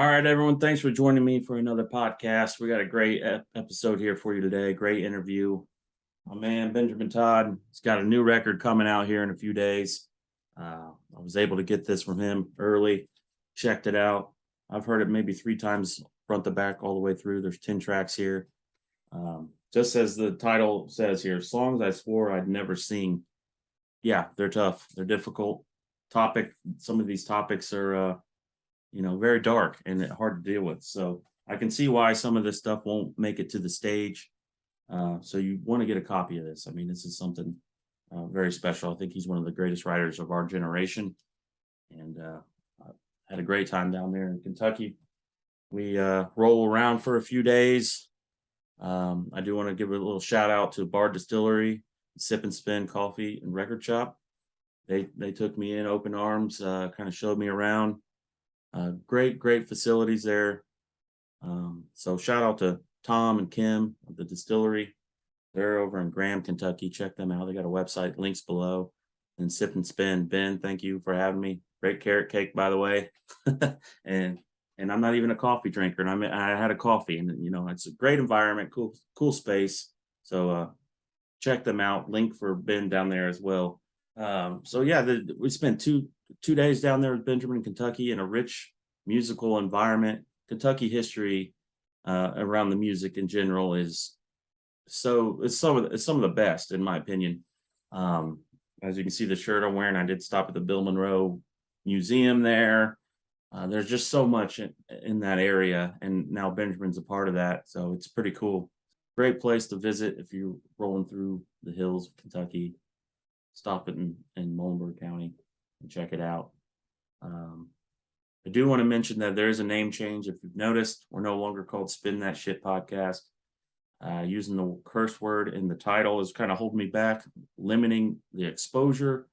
All right, everyone. Thanks for joining me for another podcast. We got a great episode here for you today. Great interview. My man, Benjamin Todd, he's got a new record coming out here in a few days. I was able to get this from him early, checked it out. I've heard it maybe 3 times front to back all the way through. There's 10 tracks here. Just as the title says here, songs I swore I'd never sing. Yeah, they're tough. They're difficult. Some of these topics are very dark and hard to deal with. So I can see why some of this stuff won't make it to the stage. So you want to get a copy of this. I mean, this is something very special. I think he's one of the greatest writers of our generation. And I had a great time down there in Kentucky. We roll around for a few days. I do want to give a little shout out to Bard Distillery, Sip and Spin Coffee and Record Shop. They took me in open arms, kind of showed me around. Great facilities there. So shout out to Tom and Kim of the distillery. They're over in Graham, Kentucky. Check them out. They got a website, links below. And Sip and Spin. Ben, thank you for having me. Great carrot cake, by the way. and I'm not even a coffee drinker. And I had a coffee, and it's a great environment, cool space. So check them out. Link for Ben down there as well. So yeah, we spent two days down there with Benjamin, Kentucky, in a rich musical environment. Kentucky history around the music in general it's some of the best, in my opinion. As you can see, the shirt I'm wearing, I did stop at the Bill Monroe Museum there. There's just so much in that area, and now Benjamin's a part of that, so it's pretty cool. Great place to visit if you're rolling through the hills of Kentucky. Stop it in Muhlenberg County and check it out. I do want to mention that there is a name change. If you've noticed, we're no longer called Spin That Shit Podcast. Using the curse word in the title is kind of holding me back, limiting the exposure.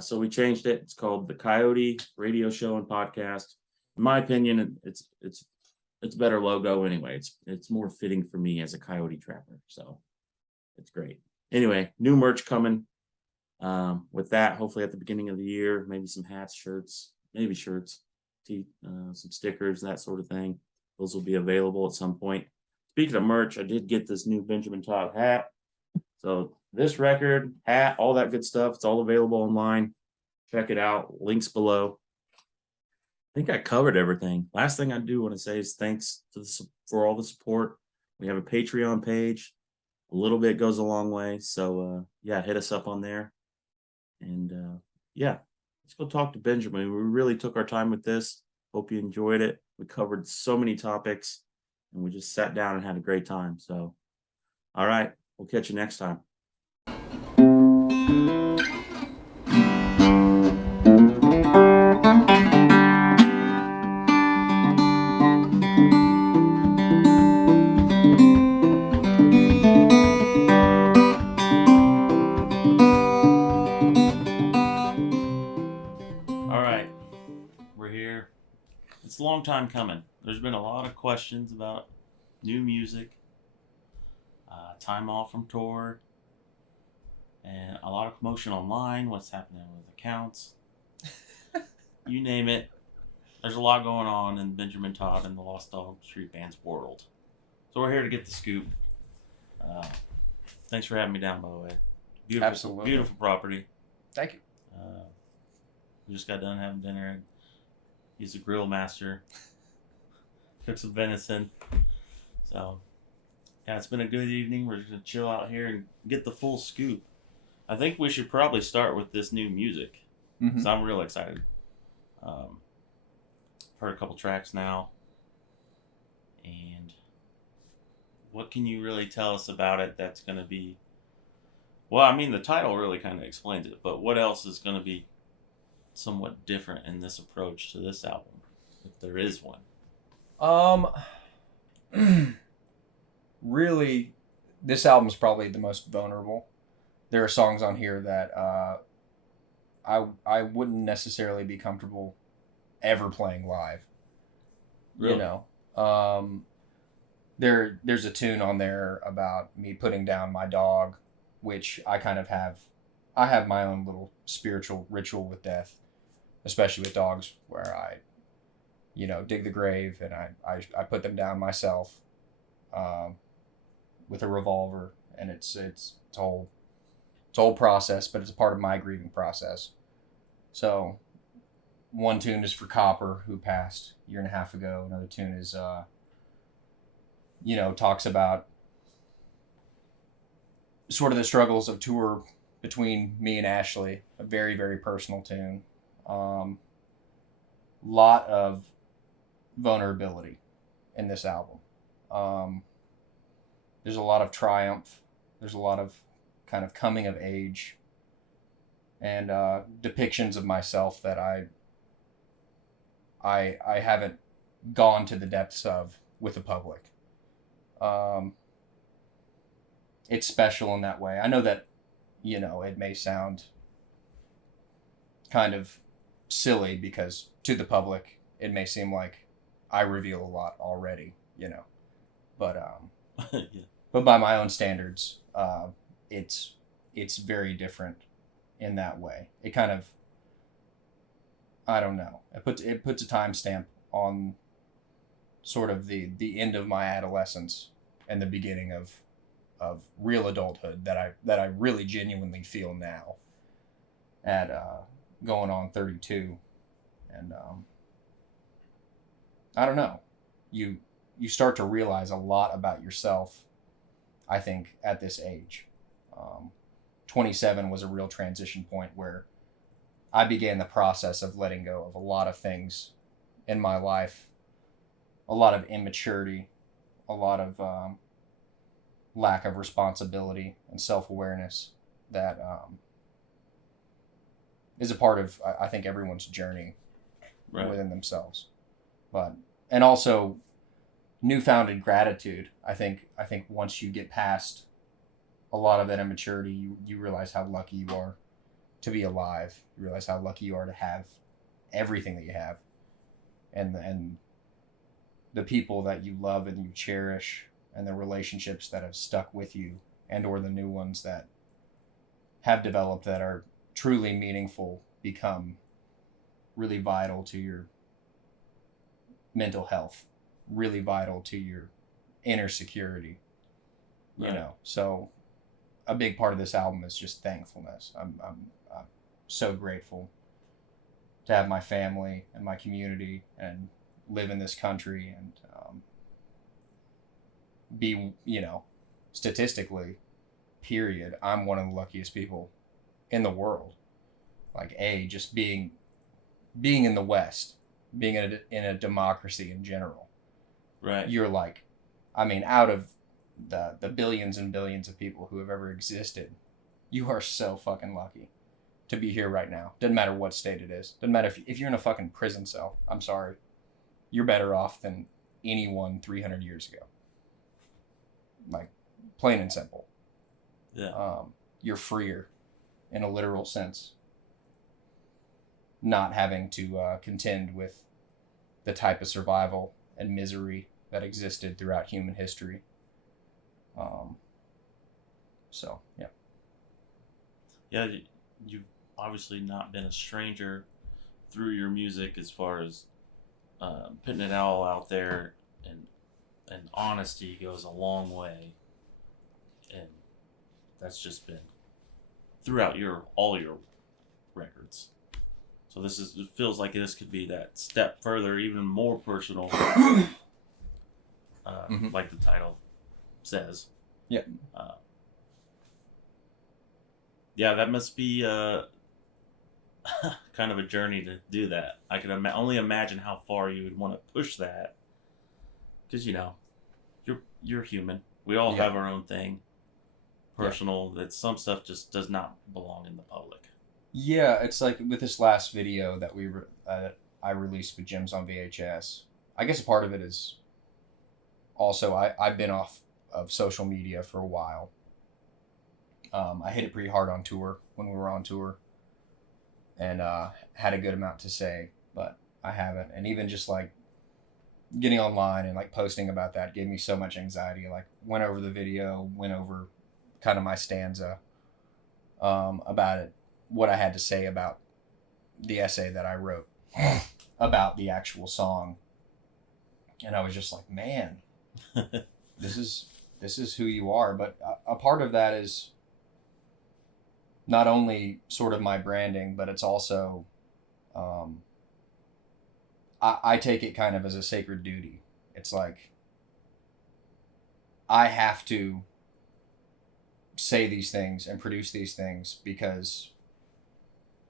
So we changed it. It's called the Coyote Radio Show and Podcast. In my opinion, it's a better logo anyway. It's more fitting for me as a coyote trapper. So it's great. Anyway, new merch coming. With that, hopefully at the beginning of the year, maybe some hats, shirts, some stickers, that sort of thing. Those will be available at some point. Speaking of merch, I did get this new Benjamin Todd hat. So this record, hat, all that good stuff, it's all available online. Check it out. Links below. I think I covered everything. Last thing I do want to say is thanks for all the support. We have a Patreon page. A little bit goes a long way. So yeah, hit us up on there. And yeah, let's go talk to Benjamin. We really took our time with this. Hope you enjoyed it. We covered so many topics, and we just sat down and had a great time. So, all right, we'll catch you next time. It's a long time coming. There's been a lot of questions about new music, time off from tour, and a lot of commotion online, what's happening with accounts. You name it. There's a lot going on in Benjamin Todd and the Lost Dog Street Band's world. So we're here to get the scoop. Thanks for having me down, by the way. Absolutely. Beautiful property. Thank you. We just got done having dinner. He's a grill master. Cook some venison. So, yeah, it's been a good evening. We're just going to chill out here and get the full scoop. I think we should probably start with this new music. Because I'm real excited. Heard a couple tracks now. And what can you really tell us about it that's going to be... Well, I mean, the title really kind of explains it. But what else is going to be somewhat different in this approach to this album, if there is one? Really, this album is probably the most vulnerable. There are songs on here that I wouldn't necessarily be comfortable ever playing live. Really? There's a tune on there about me putting down my dog, which I kind of have. I have my own little spiritual ritual with death, especially with dogs, where dig the grave, and I put them down myself, with a revolver, and it's a whole process, but it's a part of my grieving process. So one tune is for Copper, who passed a year and a half ago. Another tune is talks about sort of the struggles of tour between me and Ashley. A very, very personal tune. Lot of vulnerability in this album. There's a lot of triumph. There's a lot of kind of coming of age and depictions of myself that I haven't gone to the depths of with the public. It's special in that way. I know that, it may sound kind of silly because to the public, it may seem like I reveal a lot already, but, Yeah. but by my own standards, it's very different in that way. It kind of, I don't know. It puts a timestamp on sort of the end of my adolescence and the beginning of real adulthood that I really genuinely feel now at going on 32. And I don't know. You start to realize a lot about yourself, I think, at this age. 27 was a real transition point where I began the process of letting go of a lot of things in my life, a lot of immaturity, a lot of lack of responsibility and self-awareness that is a part of, I think, everyone's journey within themselves. And also newfounded gratitude. I think once you get past a lot of that immaturity, you realize how lucky you are to be alive. You realize how lucky you are to have everything that you have, and the people that you love and you cherish, and the relationships that have stuck with you, and or the new ones that have developed that are truly meaningful, become really vital to your mental health, really vital to your inner security. So a big part of this album is just thankfulness. I'm so grateful to have my family and my community and live in this country and be, statistically, period, I'm one of the luckiest people in the world. Like, just being in the West, being in a democracy in general. Right. You're like, out of the billions and billions of people who have ever existed, you are so fucking lucky to be here right now. Doesn't matter what state it is. Doesn't matter if you're in a fucking prison cell. I'm sorry. You're better off than anyone 300 years ago. Like, plain and simple. Yeah. You're freer in a literal sense. Not having to contend with the type of survival and misery that existed throughout human history. So, yeah. Yeah, you've obviously not been a stranger through your music as far as putting it all out there, and honesty goes a long way, and that's just been throughout all your records. So it feels like this could be that step further, even more personal, like the title says. Yeah. Yeah, that must be kind of a journey to do that. I can only imagine how far you would want to push that, because you're human. We all have our own thing, personal. That some stuff just does not belong in the public. Yeah, it's like with this last video that I released with Gems on VHS. I guess a part of it is also I've been off of social media for a while. I hit it pretty hard on tour when we were on tour, and had a good amount to say, but I haven't. And even just like getting online and like posting about that gave me so much anxiety. Like, went over the video, went over kind of my stanza about it, what I had to say about the essay that I wrote about the actual song, And I was just like, man, this is who you are. But a part of that is not only sort of my branding, but it's also, I take it kind of as a sacred duty. It's like, I have to say these things and produce these things because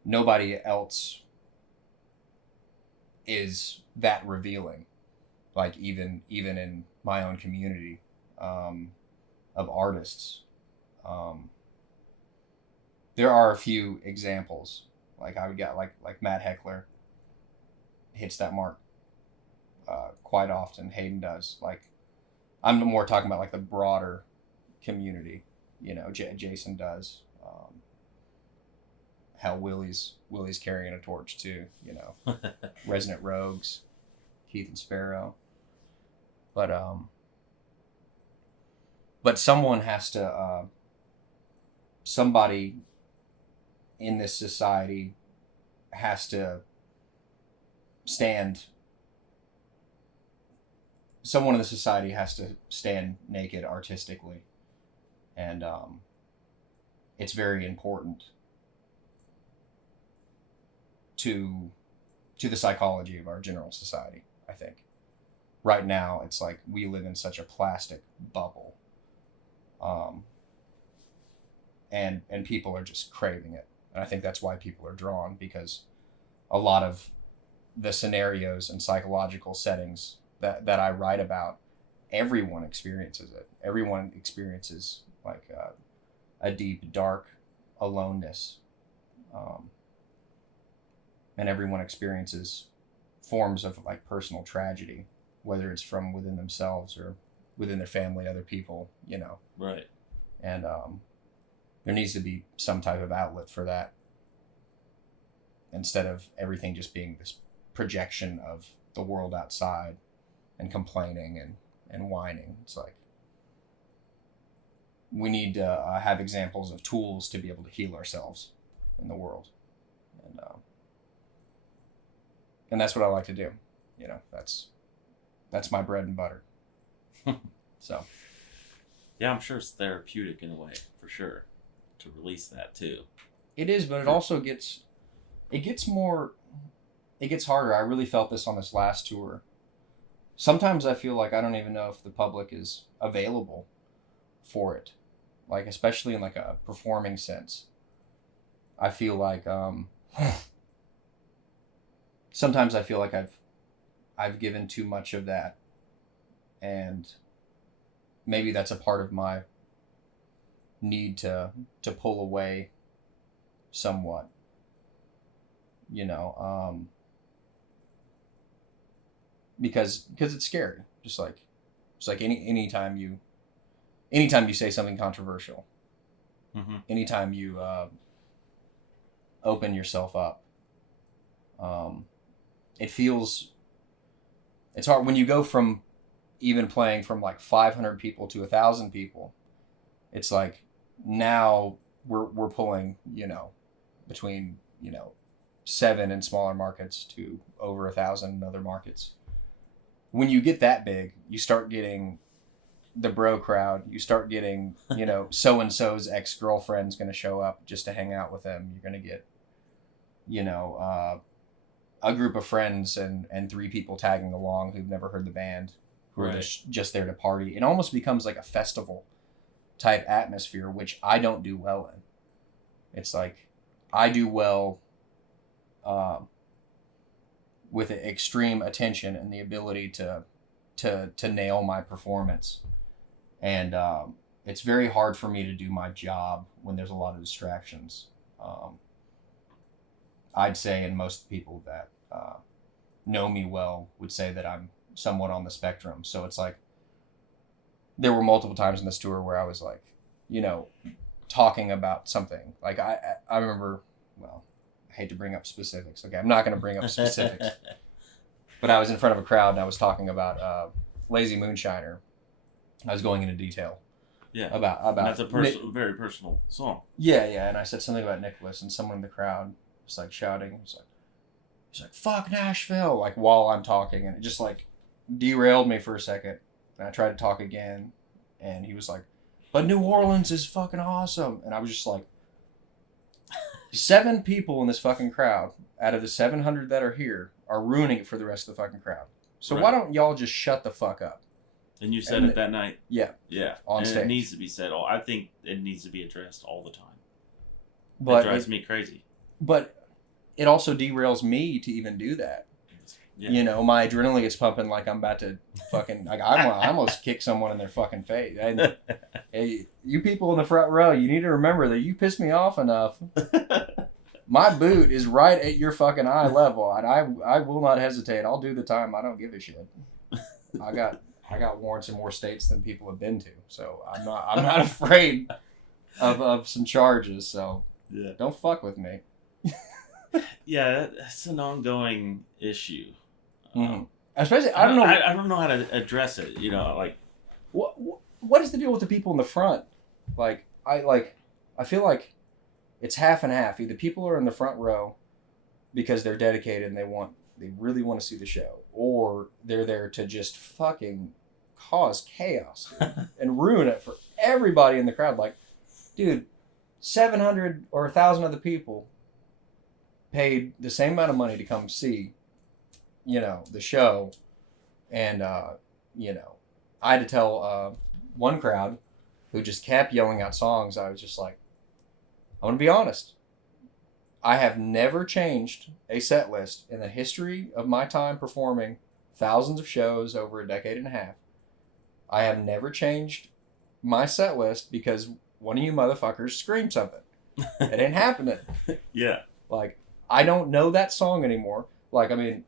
nobody else is that revealing. Like even in my own community of artists, there are a few examples. Like I would get like Matt Heckler hits that mark quite often. Hayden does. Like I'm more talking about like the broader community. You know, Jason does. Hell, Willie's carrying a torch too. You know, Resident Rogues, Keith and Sparrow. But someone has to, somebody in this society has to stand. Someone in the society has to stand naked artistically, and it's very important to the psychology of our general society, I think. Right now, it's like we live in such a plastic bubble, and people are just craving it, and I think that's why people are drawn, because a lot of the scenarios and psychological settings that I write about, everyone experiences it. Everyone experiences like a deep, dark aloneness, and everyone experiences forms of like personal tragedy, whether it's from within themselves or within their family, other people, you know. Right. And there needs to be some type of outlet for that, instead of everything just being this projection of the world outside and complaining and whining. It's like we need to have examples of tools to be able to heal ourselves in the world. And that's what I like to do. You know, that's my bread and butter. So. Yeah, I'm sure it's therapeutic in a way, for sure, to release that too. It is, but it also gets harder. I really felt this on this last tour. Sometimes I feel like I don't even know if the public is available for it. Like, especially in like a performing sense. I feel like, sometimes I feel like I've given too much of that, and maybe that's a part of my need to pull away somewhat, you know, because it's scary. Just like anytime you say something controversial, mm-hmm. anytime you open yourself up, it's hard when you go from even playing from like 500 people to 1,000 people. It's like now we're pulling, you know, between, you know, 7 in smaller markets to over 1,000 in other markets. When you get that big, you start getting the bro crowd. You start getting, you know, so-and-so's ex-girlfriend's going to show up just to hang out with them. You're going to get, you know, a group of friends and 3 people tagging along who've never heard the band, who are just there to party. It almost becomes like a festival type atmosphere, which I don't do well in. It's like I do well with extreme attention and the ability to nail my performance. And it's very hard for me to do my job when there's a lot of distractions. I'd say, and most people that know me well would say that I'm somewhat on the spectrum. So it's like there were multiple times in this tour where I was like, you know, talking about something. Like I remember, well, I hate to bring up specifics. Okay, I'm not going to bring up specifics. But I was in front of a crowd and I was talking about Lazy Moonshiner. I was going into detail. Yeah. About and that's a very personal song. Yeah, and I said something about Nicholas, and someone in the crowd was like shouting. He's like, "Fuck Nashville!" Like while I'm talking, and it just like derailed me for a second, and I tried to talk again, and he was like, "But New Orleans is fucking awesome," and I was just like, 7 people in this fucking crowd out of the 700 that are here are ruining it for the rest of the fucking crowd. So why don't y'all just shut the fuck up? And you said it that night? Yeah. Yeah. On and stage. It needs to be said. I think it needs to be addressed all the time. But it drives me crazy. But it also derails me to even do that. Yeah. You know, my adrenaline gets pumping like I'm about to fucking, like I almost kick someone in their fucking face. And, hey, you people in the front row, you need to remember that you pissed me off enough. My boot is right at your fucking eye level, and I will not hesitate. I'll do the time. I don't give a shit. I got warrants in more states than people have been to, so I'm not afraid of some charges. So yeah, don't fuck with me. Yeah, that's an ongoing issue. Mm-hmm. Especially, I don't know. I don't know how to address it. You know, like what is the deal with the people in the front? I feel like it's half and half. Either people are in the front row because they're dedicated and they really want to see the show, or they're there to just fucking cause chaos and ruin it for everybody in the crowd. Like, dude, 700 or 1,000 other people paid the same amount of money to come see, you know, the show. And, you know, I had to tell one crowd who just kept yelling out songs. I was just like, I'm going to be honest. I have never changed a set list in the history of my time performing thousands of shows over a decade and a half. I have never changed my set list because one of you motherfuckers screamed something. It ain't happening. Yeah. Like, I don't know that song anymore. Like, I mean,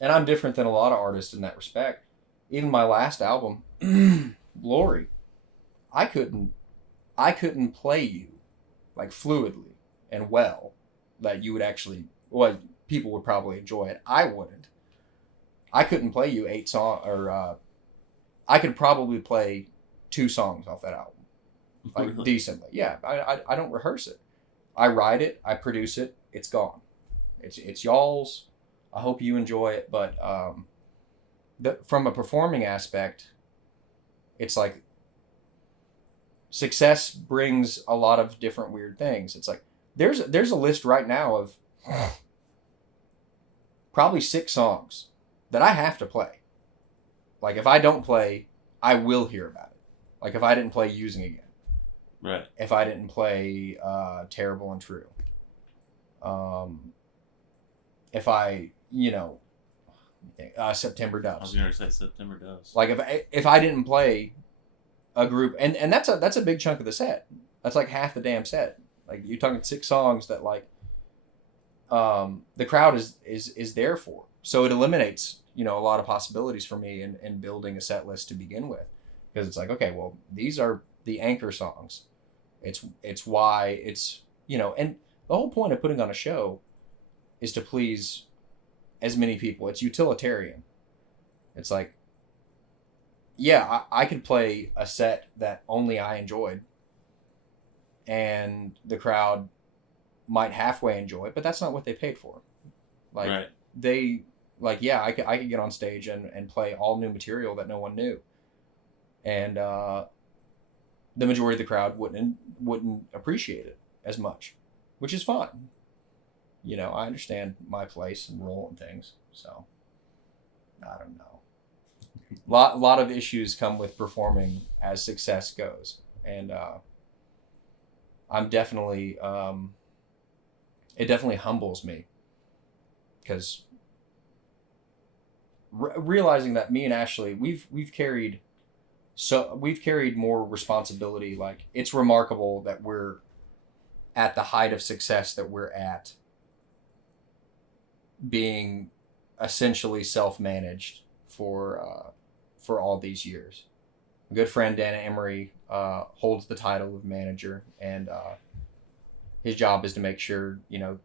and I'm different than a lot of artists in that respect. Even my last album, Glory, I couldn't play you like fluidly and well that you would actually, well, people would probably enjoy it. I wouldn't. I couldn't play you 8 songs, or I could probably play 2 songs off that album, like really? Decently. Yeah, I don't rehearse it. I write it, I produce it, it's gone. It's y'all's. I hope you enjoy it, but from a performing aspect, it's like success brings a lot of different weird things. It's like there's a list right now of probably 6 songs that I have to play. Like, if I don't play, I will hear about it. Like, if I didn't play Using Again. Right. If I didn't play Terrible and True. If I, you know, September Doves. I was going to say September Doves. Like, if I didn't play a group, and that's a big chunk of the set. That's like half the damn set. Like, you're talking 6 songs that, like, the crowd is there for. So it eliminates, you know, a lot of possibilities for me in building a set list to begin with. Because it's like, okay, well, these are the anchor songs. It's why it's, you know, and the whole point of putting on a show is to please as many people. It's utilitarian. It's like, yeah, I could play a set that only I enjoyed, and the crowd might halfway enjoy it, but that's not what they paid for. Like, right. They, like, yeah, I could get on stage and play all new material that no one knew. And the majority of the crowd wouldn't appreciate it as much, which is fine. You know, I understand my place and role and things, so I don't know. Lot of issues come with performing as success goes, and I'm definitely it definitely humbles me, because realizing that me and Ashley we've carried more responsibility. Like, it's remarkable that we're at the height of success that we're at, being essentially self-managed for all these years. A good friend, Dana Emery, holds the title of manager, and his job is to make sure, you know,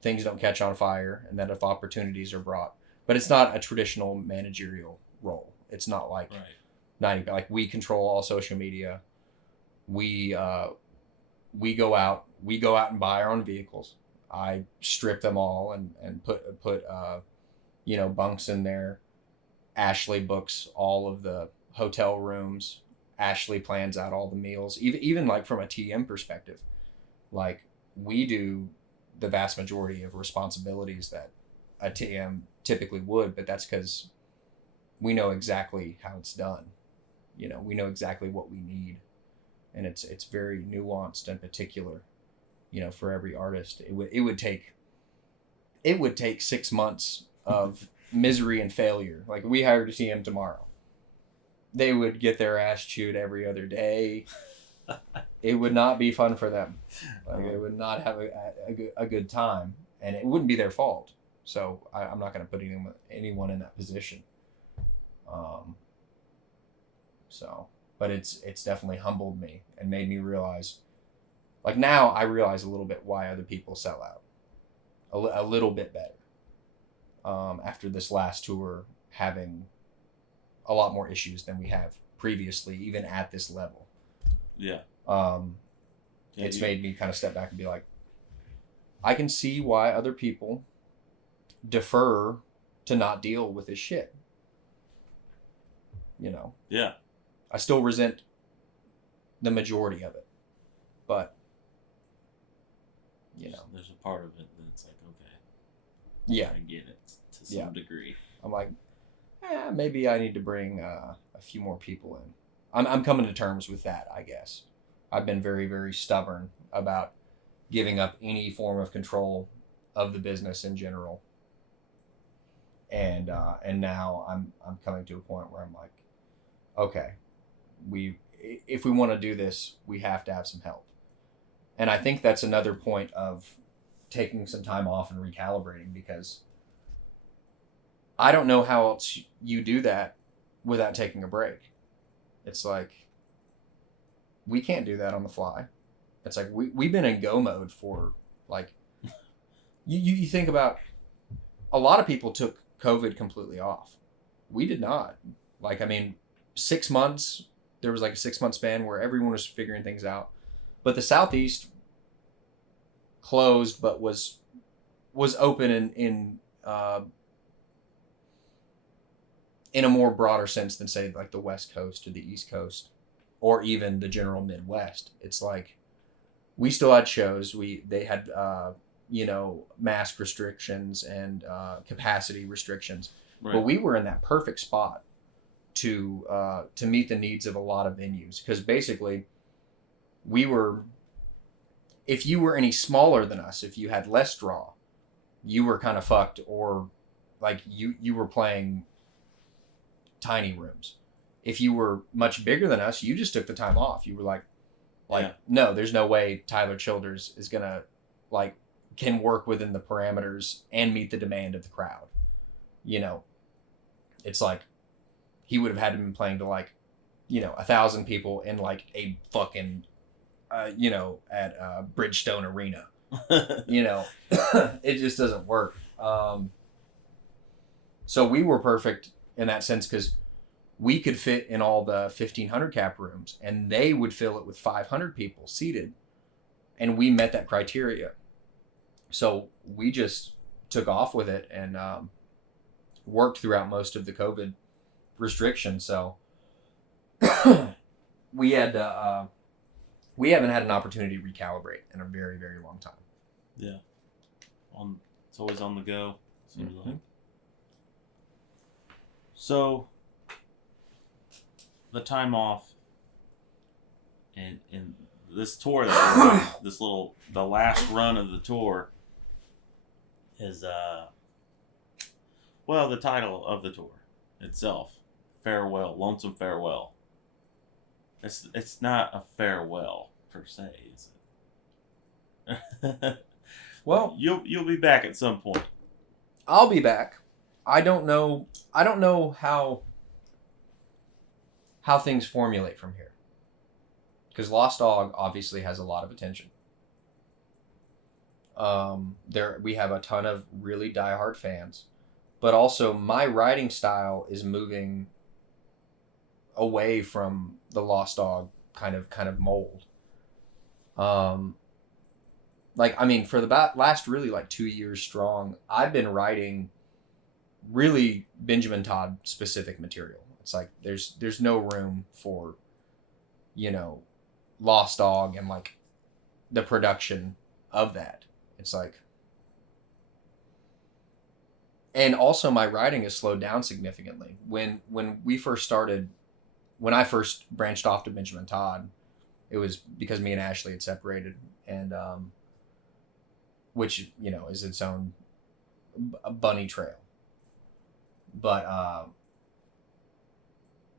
things don't catch on fire, and that if opportunities are brought. But it's not a traditional managerial role. It's not like like we control all social media. We go out and buy our own vehicles. I strip them all and put you know, bunks in there. Ashley books all of the hotel rooms. Ashley plans out all the meals, even like from a TM perspective. Like, we do the vast majority of responsibilities that a TM typically would, but that's because we know exactly how it's done. You know, we know exactly what we need, and it's very nuanced and particular, you know, for every artist. It would take 6 months of misery and failure. Like, we hired a TM tomorrow, they would get their ass chewed every other day. It would not be fun for them. Like, they would not have a good time, and it wouldn't be their fault. So I'm not going to put anyone in that position. But it's definitely humbled me and made me realize, like, now I realize a little bit why other people sell out a little bit better. After this last tour having a lot more issues than we have previously, even at this level. Yeah. It's made me kind of step back and be like, I can see why other people defer to not deal with this shit. You know? Yeah. I still resent the majority of it. But, you know. There's a part of it that's like, okay. Yeah. I get it to some degree. I'm like, maybe I need to bring a few more people in. I'm coming to terms with that, I guess. I've been very, very stubborn about giving up any form of control of the business in general. And now I'm coming to a point where I'm like, okay, if we want to do this, we have to have some help. And I think that's another point of taking some time off and recalibrating, because I don't know how else you do that without taking a break. It's like, we can't do that on the fly. It's like, we've been in go mode for, like, you think about, a lot of people took COVID completely off. We did not. Like, I mean, 6 months, there was like a 6-month span where everyone was figuring things out. But the Southeast closed, but was open in a more broader sense than, say, like the West Coast or the East Coast, or even the general Midwest. It's like, we still had shows. They had mask restrictions and capacity restrictions, right. But we were in that perfect spot to meet the needs of a lot of venues, because basically, if you were any smaller than us, if you had less draw, you were kind of fucked, or like you were playing tiny rooms. If you were much bigger than us, you just took the time off. You were like, no, there's no way Tyler Childers is gonna, like, can work within the parameters and meet the demand of the crowd. You know, it's like, he would have had to been playing to, like, 1,000 people in, like, a fucking, at Bridgestone Arena. It just doesn't work. So we were perfect in that sense, because we could fit in all the 1,500 cap rooms, and they would fill it with 500 people seated, and we met that criteria. So we just took off with it and worked throughout most of the COVID restrictions. So we haven't had an opportunity to recalibrate in a very, very long time. Yeah, it's always on the go. Seems like. So the time off and this tour that we're on, the last run of the tour is the title of the tour itself, Farewell, Lonesome Farewell. It's not a farewell per se, is it? Well, you'll be back at some point. I'll be back. I don't know how things formulate from here, because Lost Dog obviously has a lot of attention. We have a ton of really diehard fans, but also my writing style is moving away from the Lost Dog kind of mold. For the last really, like, 2 years strong, I've been writing really Benjamin Todd specific material. It's like there's no room for, you know, Lost Dog and like the production of that. It's like, and also my writing has slowed down significantly. When I first branched off to Benjamin Todd, it was because me and Ashley had separated, and which, you know, is its own bunny trail. But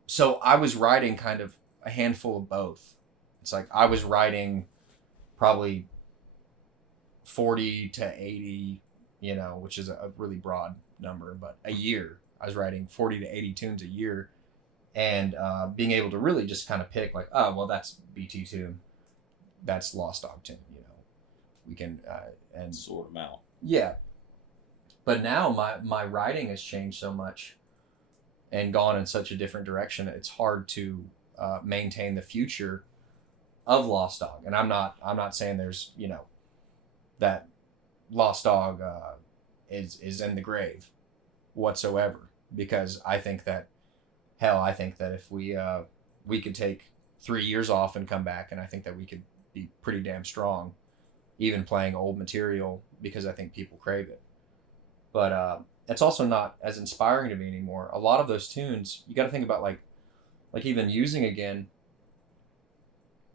so I was writing kind of a handful of both. It's like I was writing probably 40 to 80, you know, which is a really broad number, but a year. I was writing 40 to 80 tunes a year, and being able to really just kind of pick like, oh, well, that's BT tune, that's Lost Dog tune, you know. We can and sort them out. Yeah. But now my writing has changed so much and gone in such a different direction. It's hard to maintain the future of Lost Dog. And I'm not saying there's, you know, that Lost Dog is in the grave whatsoever, because I think that if we could take 3 years off and come back, and I think that we could be pretty damn strong, even playing old material, because I think people crave it. But it's also not as inspiring to me anymore. A lot of those tunes, you got to think about like even Using Again.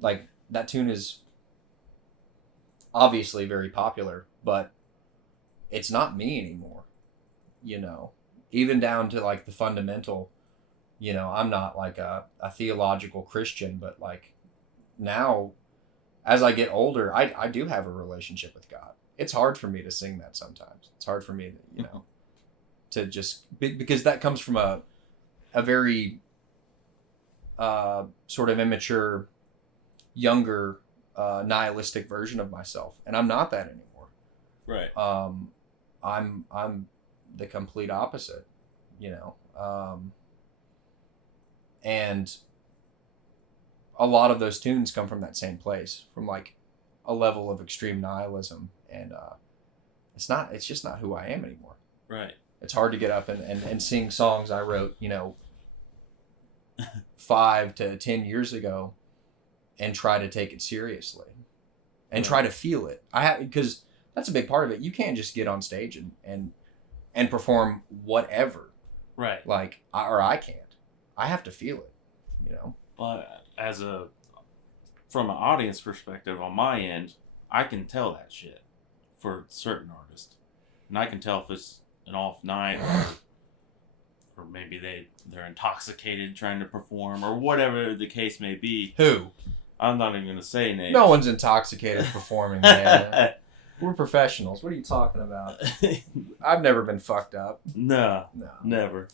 Like that tune is obviously very popular, but it's not me anymore. You know, even down to like the fundamental, you know, I'm not like a theological Christian, but like now as I get older, I do have a relationship with God. It's hard for me to sing that sometimes. It's hard for me to, you know, to just, because that comes from a very sort of immature, younger, nihilistic version of myself. And I'm not that anymore. Right. I'm the complete opposite, you know. And a lot of those tunes come from that same place, from like a level of extreme nihilism, and it's just not who I am anymore. Right. It's hard to get up and sing songs I wrote, you know, 5 to 10 years ago, and try to take it seriously and try to feel it. Because that's a big part of it. You can't just get on stage and perform whatever. Right. Like, I can't. I have to feel it, you know. Well, from an audience perspective, on my end, I can tell that shit for certain artists, and I can tell if it's an off night, or maybe they're intoxicated trying to perform, or whatever the case may be. Who? I'm not even gonna say names. No one's intoxicated performing, man. We're professionals. What are you talking about? I've never been fucked up. No, never.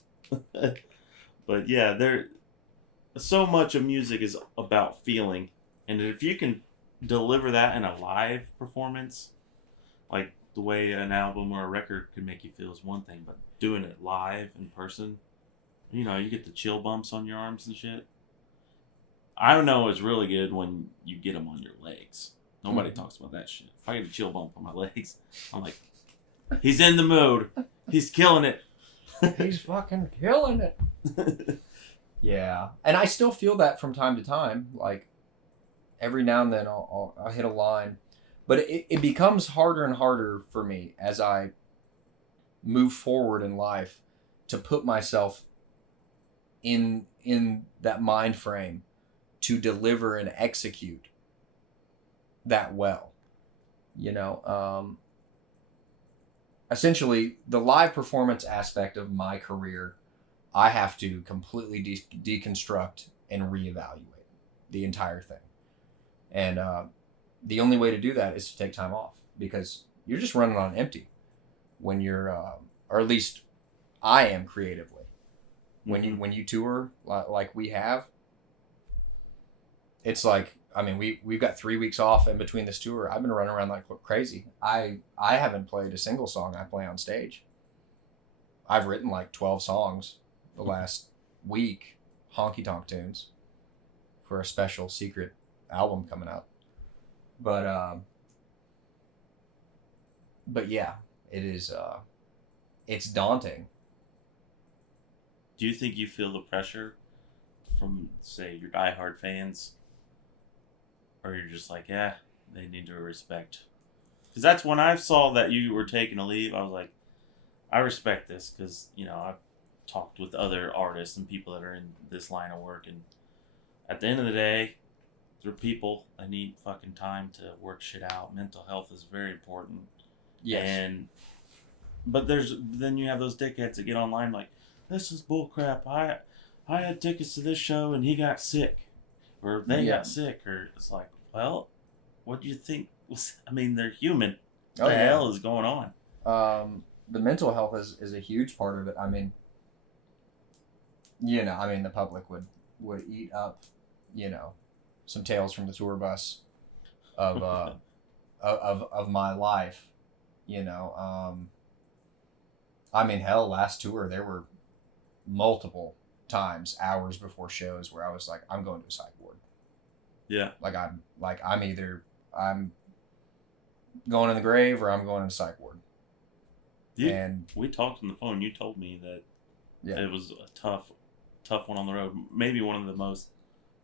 But yeah, so much of music is about feeling, and if you can deliver that in a live performance, like the way an album or a record can make you feel is one thing, but doing it live in person, you know, you get the chill bumps on your arms and shit. I don't know, it's really good when you get them on your legs. Nobody talks about that shit. If I get a chill bump on my legs, I'm like, he's in the mood. He's killing it. He's fucking killing it. Yeah. And I still feel that from time to time. Like, every now and then I'll hit a line. But it becomes harder and harder for me as I move forward in life to put myself in that mind frame to deliver and execute that well. You know, essentially the live performance aspect of my career, I have to completely deconstruct and reevaluate the entire thing. And the only way to do that is to take time off, because you're just running on empty when you're, or at least I am creatively. When you tour like we have, it's like, I mean, we've got 3 weeks off in between this tour. I've been running around like crazy. I haven't played a single song I play on stage. I've written like 12 songs the last week, honky-tonk tunes, for a special secret album coming out. But yeah, it is, it's daunting Do you think you feel the pressure from, say, your diehard fans? Or you're just like, yeah, they need to respect? Because that's when I saw that you were taking a leave, I was like, I respect this because, I've talked with other artists and people that are in this line of work. And at the end of the day, they're people that need fucking time to work shit out. Mental health is very important. Yes. But then you have those dickheads that get online like, this is bullcrap. I had tickets to this show and he got sick, or they got sick, or it's like, well, what do you think? They're human. What the hell is going on? The mental health is a huge part of it. The public would eat up, some tales from the tour bus of of my life. Hell, last tour there were multiple times, hours before shows, where I was like, I'm going to a psych ward. Yeah. I'm going in the grave or I'm going to a psych ward. And we talked on the phone. You told me that it was a tough one on the road. Maybe one of the most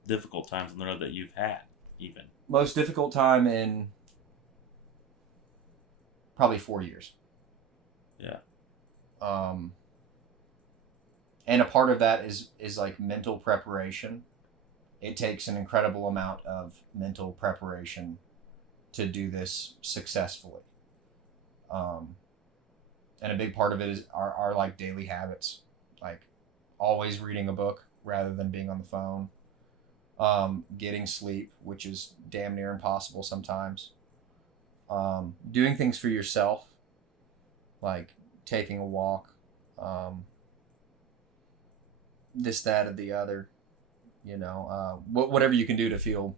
difficult times on the road that you've had, even. Most difficult time in probably 4 years. Yeah. And a part of that is like mental preparation. It takes an incredible amount of mental preparation to do this successfully. And a big part of it is our like daily habits, like always reading a book rather than being on the phone, getting sleep, which is damn near impossible sometimes, doing things for yourself, like taking a walk, this, that, or the other, whatever you can do to feel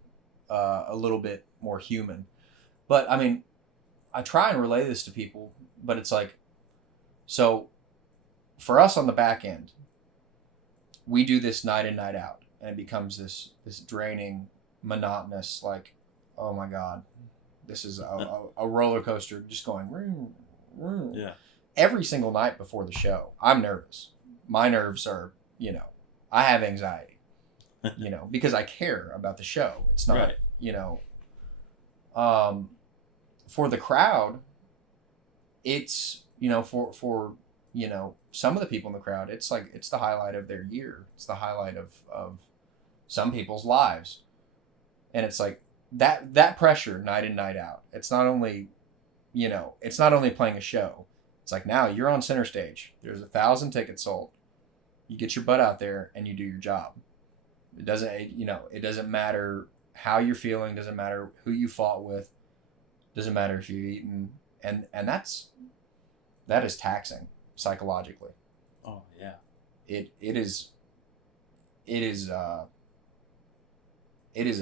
a little bit more human. But I try and relay this to people, but it's like, so for us on the back end, we do this night in, night out, and it becomes this draining, monotonous, like, oh my God, this is a roller coaster just going, vroom, vroom. Yeah. Every single night before the show, I'm nervous. My nerves are, I have anxiety, because I care about the show. It's not, right. For the crowd, it's, for some of the people in the crowd, it's like, it's the highlight of their year. It's the highlight of some people's lives. And it's like that pressure night in, night out. It's not only, playing a show. It's like, now you're on center stage. There's 1,000 tickets sold. You get your butt out there and you do your job. It doesn't matter how you're feeling. Doesn't matter who you fought with. Doesn't matter if you've eaten. And that is taxing psychologically. Oh yeah. It is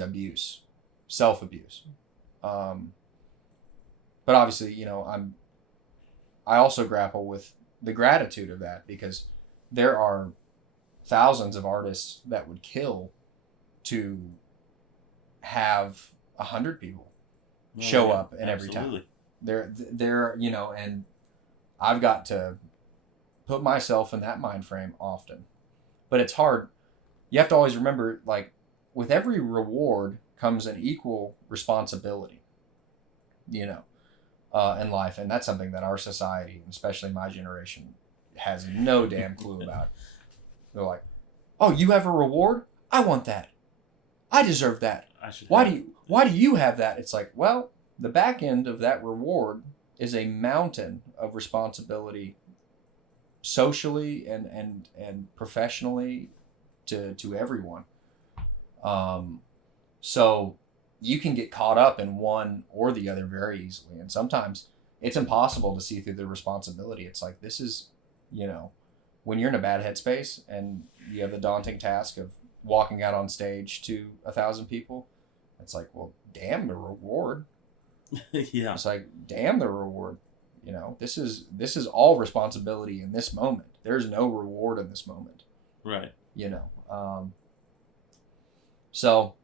abuse, self-abuse. But obviously, I also grapple with the gratitude of that, because there are thousands of artists that would kill to have 100 people show up in every town. They're and I've got to put myself in that mind frame often. But it's hard. You have to always remember, like, with every reward comes an equal responsibility, in life. And that's something that our society, especially my generation, has no damn clue about. They're like, oh, you have a reward? I want that. I deserve that. Why do you have that? It's like, well, the back end of that reward is a mountain of responsibility, socially and professionally, to everyone. So you can get caught up in one or the other very easily, and sometimes it's impossible to see through the responsibility. It's like, this is, when you're in a bad headspace and you have the daunting task of walking out on stage to 1,000 people, it's like, well, damn the reward. Yeah. It's like, damn the reward. This is all responsibility in this moment. There's no reward in this moment. Right. So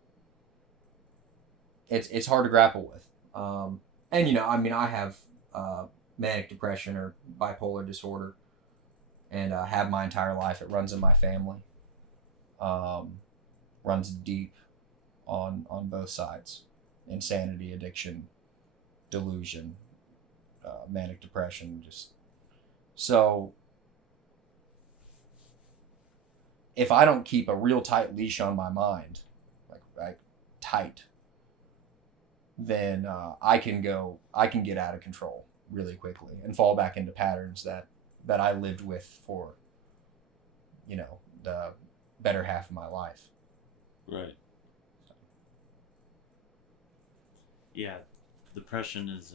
it's hard to grapple with. And I have manic depression or bipolar disorder. and have my entire life. It runs in my family. Runs deep on both sides: insanity, addiction, delusion, manic depression. Just so if I don't keep a real tight leash on my mind, like tight, then I can get out of control really quickly and fall back into patterns that I lived with for, the better half of my life. Right. Yeah, depression is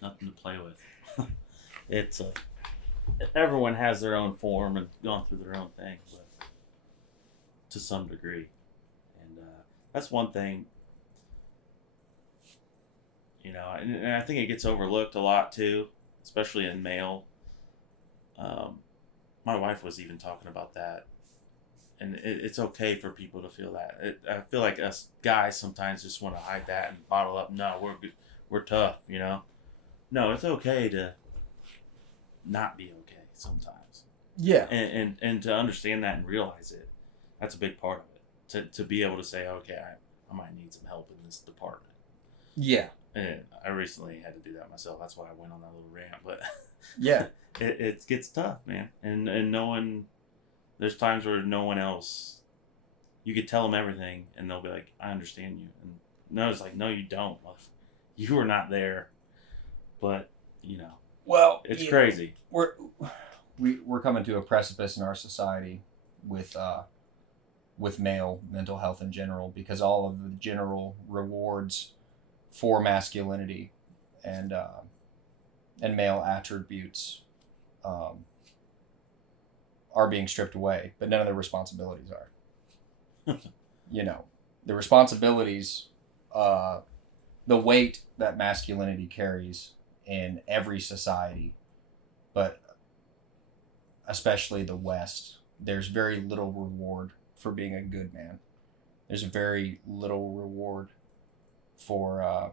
nothing to play with. It's everyone has their own form and gone through their own thing, but to some degree, and that's one thing. And I think it gets overlooked a lot too, especially in male. My wife was even talking about that, and it's okay for people to feel that. I feel like us guys sometimes just want to hide that and bottle up. No, we're good. We're tough, No, it's okay to not be okay sometimes. Yeah. And to understand that and realize it, that's a big part of it. To be able to say, okay, I might need some help in this department. Yeah. And I recently had to do that myself. That's why I went on that little rant. But yeah, it gets tough, man. And no one, there's times where no one else, you could tell them everything and they'll be like, I understand you. And no, it's like, no, you don't. You were not there. But, well, it's crazy. We're coming to a precipice in our society with male mental health in general, because all of the general rewards for masculinity and male attributes are being stripped away, but none of the responsibilities are. The responsibilities, the weight that masculinity carries in every society, but especially the West, there's very little reward for being a good man. There's very little reward for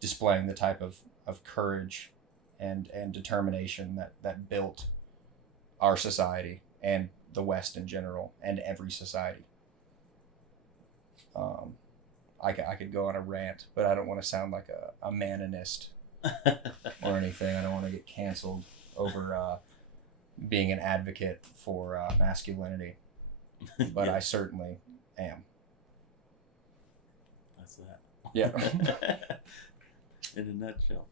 displaying the type of courage and determination that built our society and the West in general and every society. I could go on a rant, but I don't want to sound like a maninist or anything. I don't want to get canceled over being an advocate for masculinity, but I certainly am. That's that. Yeah. In a nutshell.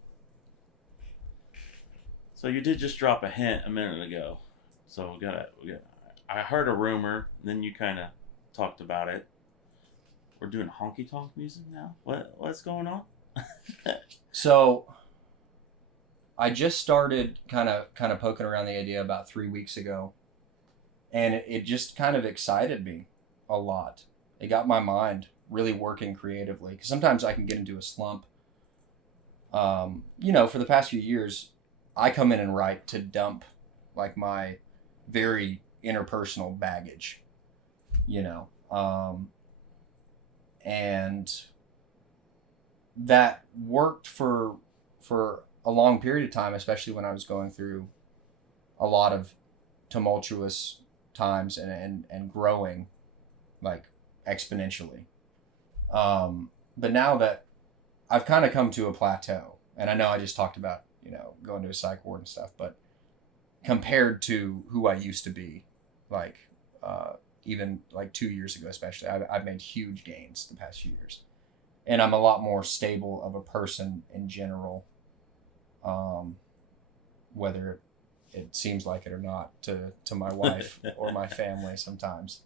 So you did just drop a hint a minute ago. So we got. I heard a rumor, then you kind of talked about it. We're doing honky-tonk music now? What's going on? So I just started kind of poking around the idea about 3 weeks ago, and it just kind of excited me a lot. It got my mind really working creatively, because sometimes I can get into a slump. For the past few years, I come in and write to dump like my very interpersonal baggage, and that worked for a long period of time, especially when I was going through a lot of tumultuous times and growing like exponentially. But now that I've kind of come to a plateau, and I know I just talked about, going to a psych ward and stuff, but compared to who I used to be, like, even like 2 years ago, especially, I've made huge gains the past few years, and I'm a lot more stable of a person in general, whether it seems like it or not to my wife or my family sometimes.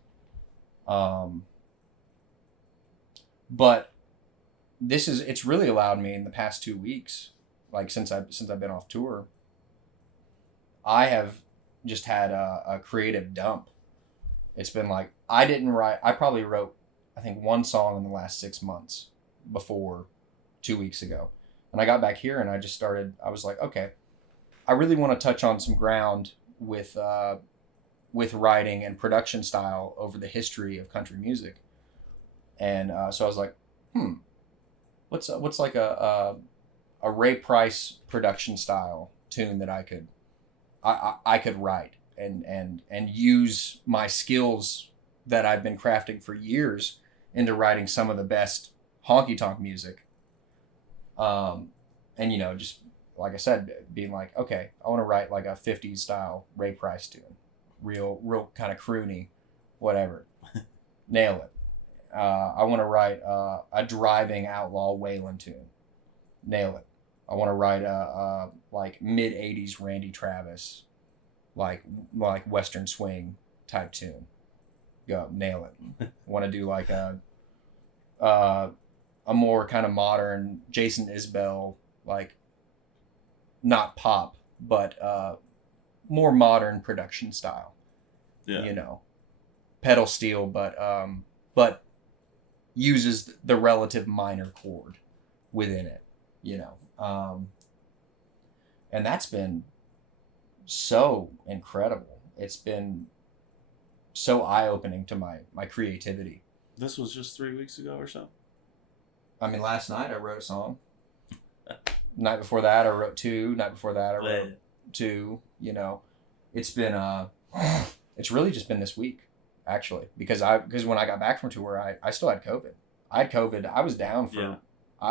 But it's really allowed me in the past 2 weeks, like since I've been off tour, I have just had a creative dump. It's been like, I probably wrote, I think, one song in the last 6 months before 2 weeks ago. And I got back here and I was like, okay, I really want to touch on some ground with writing and production style over the history of country music. And so I was like, what's like a Ray Price production style tune that I could I could write and use my skills that I've been crafting for years into writing some of the best honky-tonk music. And, you know, just like I said, being like, okay, I want to write like a 50s style Ray Price tune. Real kind of croony, whatever. Nail it. I want to write a driving outlaw Waylon tune. Nail it. I want to write a like mid 80s Randy Travis, like Western swing type tune. Go, nail it. Want to do like a more kind of modern Jason Isbell, like not pop, but more modern production style. Yeah. You know, pedal steel, but uses the relative minor chord within it, you know. And that's been so incredible. It's been so eye-opening to my creativity. This was just 3 weeks ago or so? I mean, last night I wrote a song. Night before that I wrote 2. Night before that I wrote 2. You know, it's been it's really just been this week, actually, because when I got back from tour, I still had COVID. I had COVID. I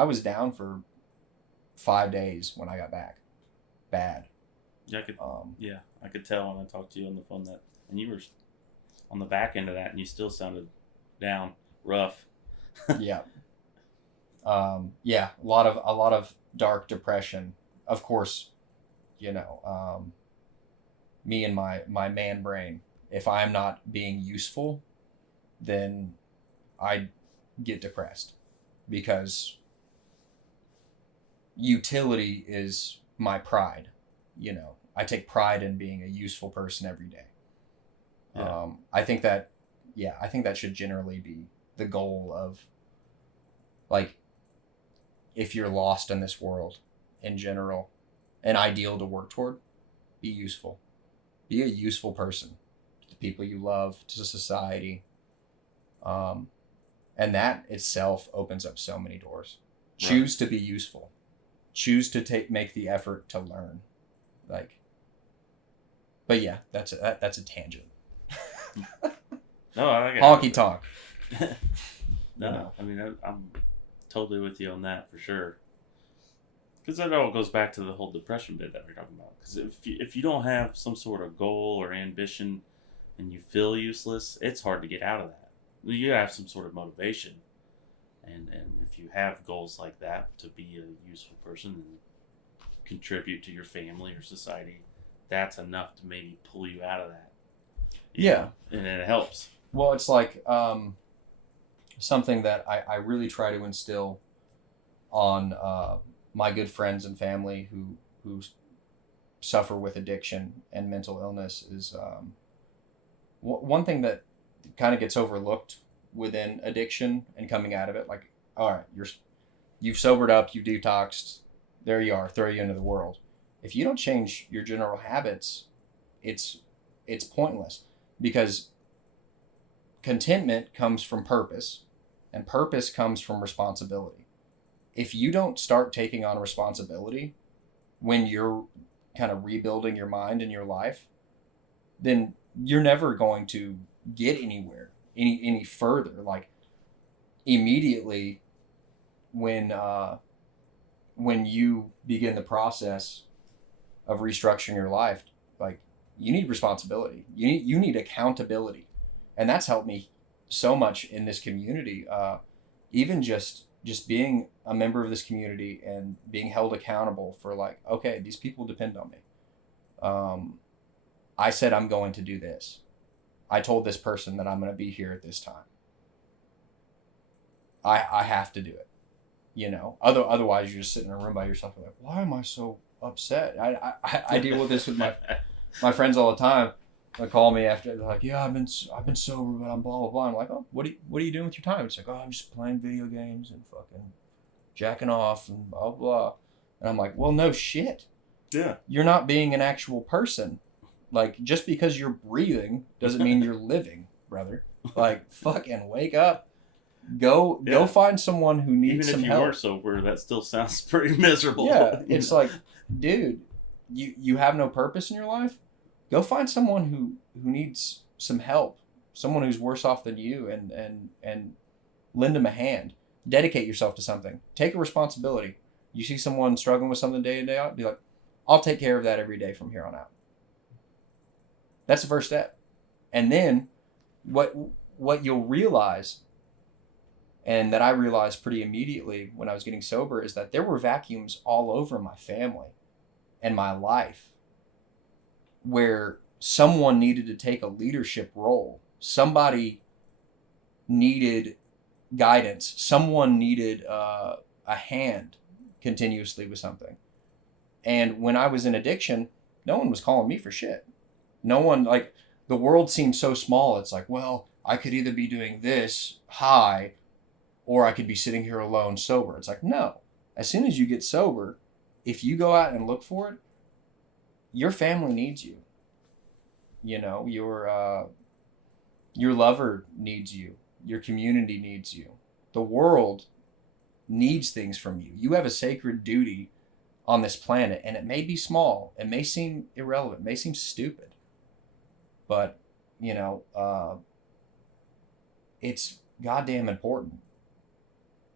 was down for 5 days when I got back. Bad. Yeah, I could tell when I talked to you on the phone and you were on the back end of that, and you still sounded down, rough. Yeah. Yeah, a lot of dark depression. Of course, you know, me and my man brain. If I'm not being useful, then I get depressed, because utility is my pride. You know, I take pride in being a useful person every day. Yeah. I think that should generally be the goal of, like, if you're lost in this world in general, an ideal to work toward, be useful. Be a useful person to the people you love, to society. And that itself opens up so many doors. Right. Choose to be useful. Choose to make the effort to learn. Like, but yeah, that's a tangent. No, honky-tonk. No, I mean, I'm totally with you on that for sure. Because that all goes back to the whole depression bit that we're talking about. Because if you don't have some sort of goal or ambition and you feel useless, it's hard to get out of that. You have some sort of motivation. And if you have goals like that, to be a useful person and contribute to your family or society, that's enough to maybe pull you out of that. Yeah. And it helps. Well, it's like something that I really try to instill on my good friends and family who suffer with addiction and mental illness is one thing that kind of gets overlooked within addiction and coming out of it. Like, all right, you've sobered up, you've detoxed, there you are, throw you into the world. If you don't change your general habits, it's pointless, because contentment comes from purpose, and purpose comes from responsibility. If you don't start taking on responsibility when you're kind of rebuilding your mind and your life, then you're never going to get anywhere, any further. Like, immediately when you begin the process of restructuring your life, like, you need responsibility. You need accountability. And that's helped me so much in this community. Even just being a member of this community and being held accountable for, like, okay, these people depend on me. I said I'm going to do this. I told this person that I'm going to be here at this time. I have to do it. You know, otherwise you're just sitting in a room by yourself and like, why am I so upset? I deal with this with my friends all the time. They call me after, they're like, yeah, I've been sober, but I'm blah blah blah. I'm like, oh, what are you doing with your time? It's like, oh, I'm just playing video games and fucking jacking off and blah blah. And I'm like, well, no shit. Yeah. You're not being an actual person. Like, just because you're breathing doesn't mean you're living, brother. Like, fucking wake up. Go find someone who needs some help. Even if you were sober, that still sounds pretty miserable. Yeah, it's like, dude, you have no purpose in your life? go find someone who needs some help, someone who's worse off than you, and lend them a hand. Dedicate yourself to something. Take a responsibility. You see someone struggling with something day in, day out, be like, I'll take care of that every day from here on out. That's the first step. And then what you'll realize, and that I realized pretty immediately when I was getting sober, is that there were vacuums all over my family and my life where someone needed to take a leadership role. Somebody needed guidance. Someone needed a hand continuously with something. And when I was in addiction, no one was calling me for shit. No one, like, the world seemed so small. It's like, well, I could either be doing this high or I could be sitting here alone sober. It's like, no. As soon as you get sober, if you go out and look for it, your family needs you. You know, your lover needs you. Your community needs you. The world needs things from you. You have a sacred duty on this planet, and it may be small. It may seem irrelevant. It may seem stupid. But, you know, it's goddamn important.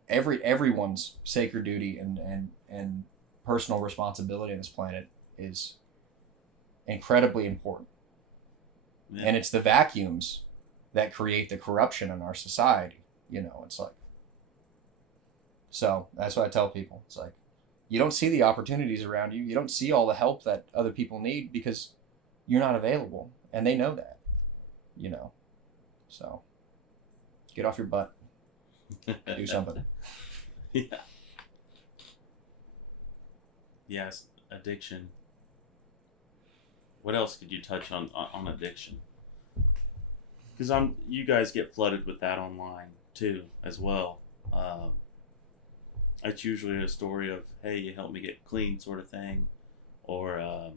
Everyone's sacred duty and personal responsibility on this planet is incredibly important. Yeah. And it's the vacuums that create the corruption in our society. You know, it's like, so that's what I tell people. It's like, you don't see the opportunities around you. You don't see all the help that other people need because you're not available. And they know that, you know. So get off your butt. Do something. Yeah. Yes, addiction. What else could you touch on addiction? Because you guys get flooded with that online too, as well. It's usually a story of, hey, you helped me get clean, sort of thing, or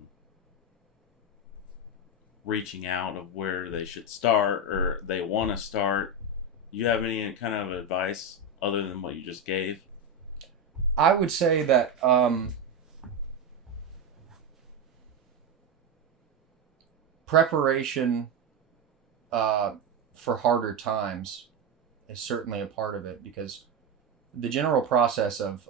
reaching out of where they should start or they want to start. You have any kind of advice other than what you just gave? I would say that preparation for harder times is certainly a part of it, because the general process of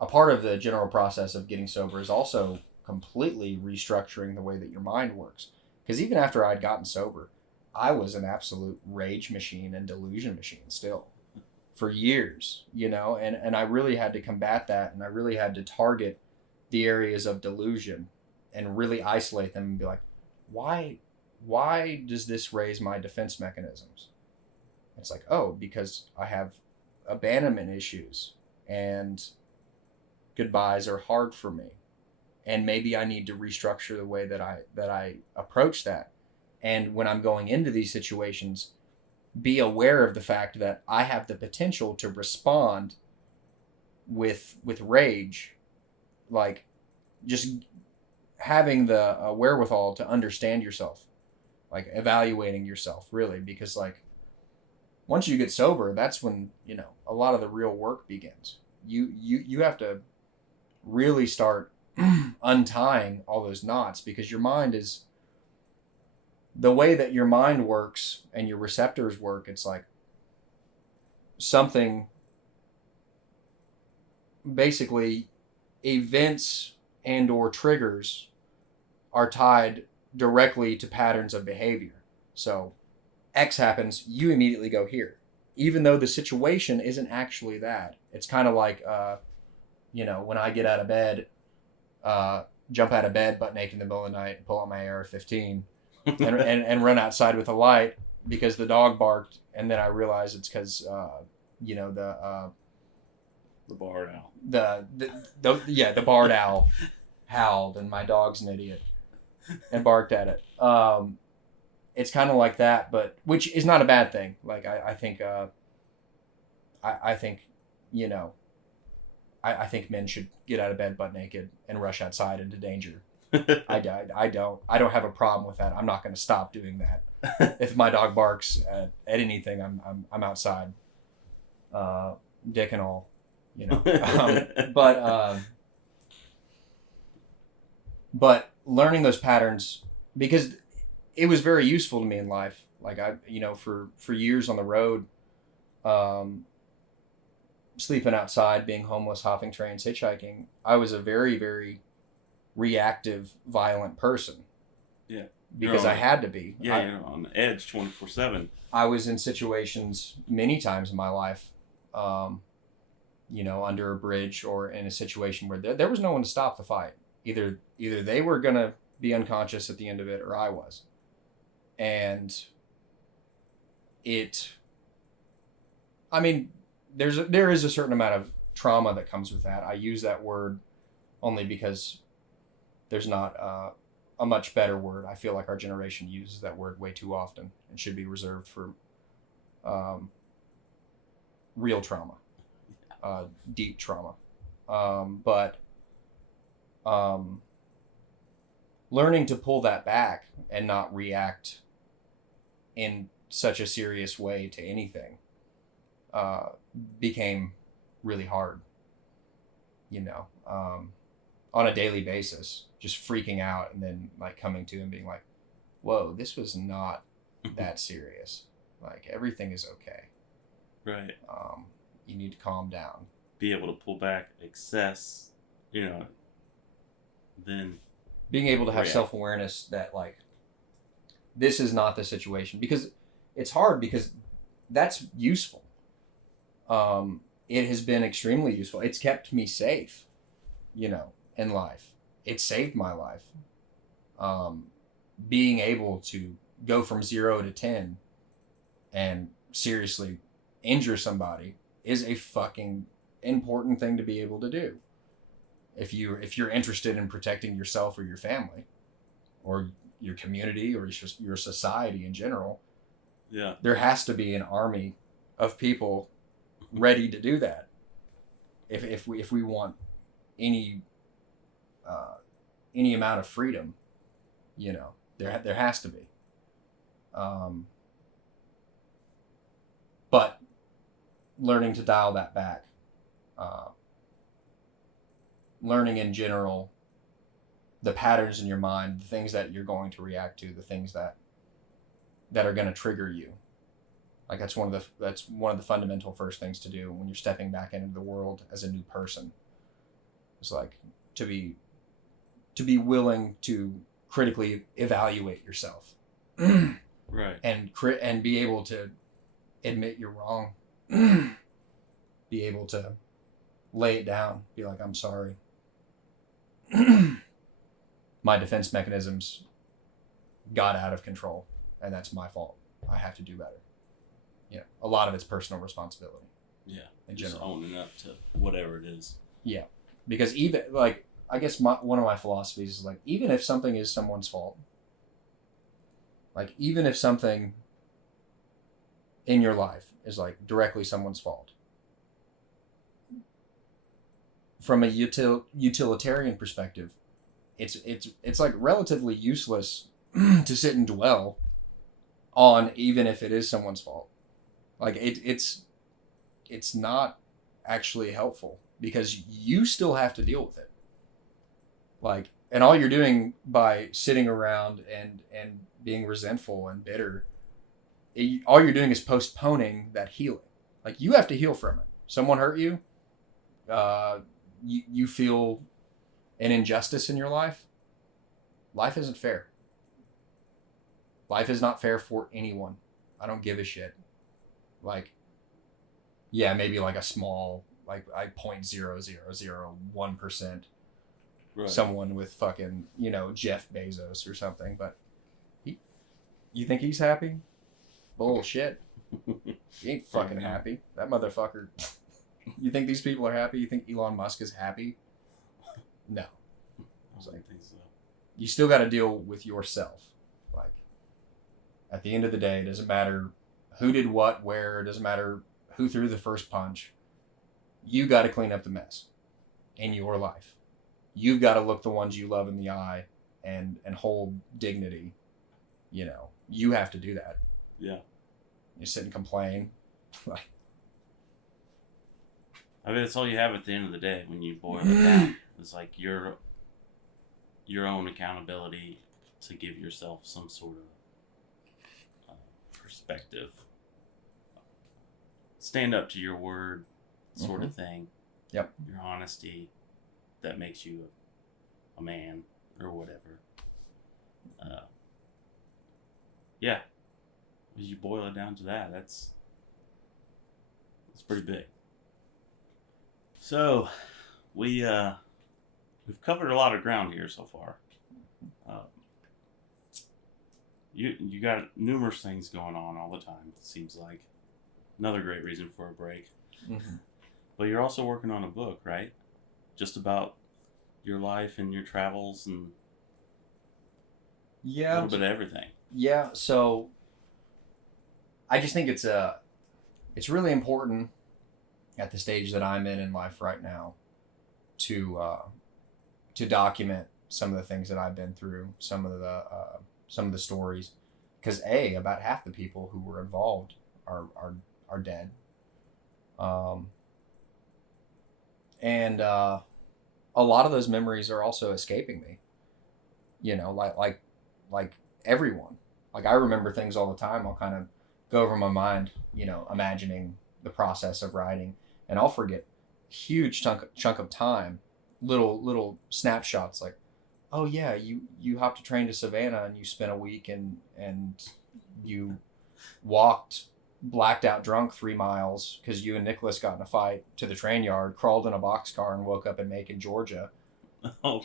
a part of the general process of getting sober is also completely restructuring the way that your mind works. Because even after I'd gotten sober, I was an absolute rage machine and delusion machine still for years, you know, and I really had to combat that, and I really had to target the areas of delusion and really isolate them and be like, why does this raise my defense mechanisms? It's like, oh, because I have abandonment issues and goodbyes are hard for me. And maybe I need to restructure the way that I approach that. And when I'm going into these situations, be aware of the fact that I have the potential to respond with rage, like just having the wherewithal to understand yourself, like evaluating yourself, really, because like once you get sober, that's when, you know, a lot of the real work begins. You have to really start untying all those knots, because your mind is, the way that your mind works and your receptors work, it's like something, basically events and or triggers are tied directly to patterns of behavior. So X happens, you immediately go here, even though the situation isn't actually that. It's kind of like, you know, when I get out of bed, jump out of bed butt naked in the middle of the night and pull out my AR-15 and run outside with a light because the dog barked, and then I realize it's because you know, the barred owl. The barred owl howled, and my dog's an idiot and barked at it. It's kind of like that, but which is not a bad thing. Like I think I think, you know, I think men should get out of bed butt naked and rush outside into danger. I don't have a problem with that. I'm not going to stop doing that. If my dog barks at anything, I'm outside, dick and all, you know. But learning those patterns, because it was very useful to me in life. Like for years on the road, sleeping outside, being homeless, hopping trains, hitchhiking, I was a very, very reactive, violent person. Yeah. Because I had to be. Yeah, you're on the edge 24/7. I was in situations many times in my life, under a bridge or in a situation where there was no one to stop the fight. Either they were going to be unconscious at the end of it or I was. And there is a certain amount of trauma that comes with that. I use that word only because there's not a much better word. I feel like our generation uses that word way too often and should be reserved for real trauma, deep trauma. But learning to pull that back and not react in such a serious way to anything became really hard, on a daily basis, just freaking out and then like coming to and being like, whoa, this was not that serious. Like everything is okay. Right. You need to calm down. Be able to pull back excess, then being able to have self-awareness that like, this is not the situation, because it's hard because that's useful. It has been extremely useful. It's kept me safe, in life. It saved my life. Being able to go from 0 to 10 and seriously injure somebody is a fucking important thing to be able to do. If you're interested in protecting yourself or your family or your community or your society in general, yeah, there has to be an army of people ready to do that. If we want any amount of freedom, there has to be. But learning to dial that back, learning in general, the patterns in your mind, the things that you're going to react to, the things that are going to trigger you. Like that's one of the fundamental first things to do when you're stepping back into the world as a new person. It's like to be willing to critically evaluate yourself. Right. And be able to admit you're wrong. Be able to lay it down. Be like, I'm sorry. My defense mechanisms got out of control, and that's my fault. I have to do better. A lot of it's personal responsibility. Yeah. In just general. owning up to whatever it is. Yeah. Because even, like, I guess one of my philosophies is, like, even if something is someone's fault, like, even if something in your life is, like, directly someone's fault, from a utilitarian perspective, it's like relatively useless to sit and dwell on, even if it is someone's fault. Like it's not actually helpful because you still have to deal with it. Like, and all you're doing by sitting around and being resentful and bitter, all you're doing is postponing that healing. Like, you have to heal from it. Someone hurt you. You feel an injustice in your life. Life isn't fair. Life is not fair for anyone. I don't give a shit. Like, yeah, maybe like a small, like 0.0001%. Right. Someone with fucking, Jeff Bezos or something, but you think he's happy? Bullshit. He ain't fucking happy. That motherfucker. You think these people are happy? You think Elon Musk is happy? No. I don't think so. You still got to deal with yourself. Like, at the end of the day, it doesn't matter who did what, where. It doesn't matter who threw the first punch. You got to clean up the mess in your life. You've got to look the ones you love in the eye and hold dignity. You have to do that. Yeah. You sit and complain. Like, I mean, that's all you have at the end of the day when you boil it down. It's like you your own accountability to give yourself some sort of perspective. Stand up to your word, sort of thing. Yep. Your honesty that makes you a man or whatever. Yeah. As you boil it down to that, that's pretty big. So, we've covered a lot of ground here so far. You got numerous things going on all the time, it seems like. Another great reason for a break. Mm-hmm. But you're also working on a book, right? Just about your life and your travels and a little bit of everything. Yeah, so I just think it's really important at the stage that I'm in life right now to document some of the things that I've been through, some of the stories, because about half the people who were involved are dead, and a lot of those memories are also escaping me. You know, like everyone. Like I remember things all the time. I'll kind of go over my mind, you know, imagining the process of writing, and I'll forget huge chunk of time, little snapshots like, oh yeah, you hopped a train to Savannah and you spent a week and you walked blacked out drunk 3 miles because you and Nicholas got in a fight to the train yard, crawled in a boxcar and woke up in Macon, Georgia. Oh,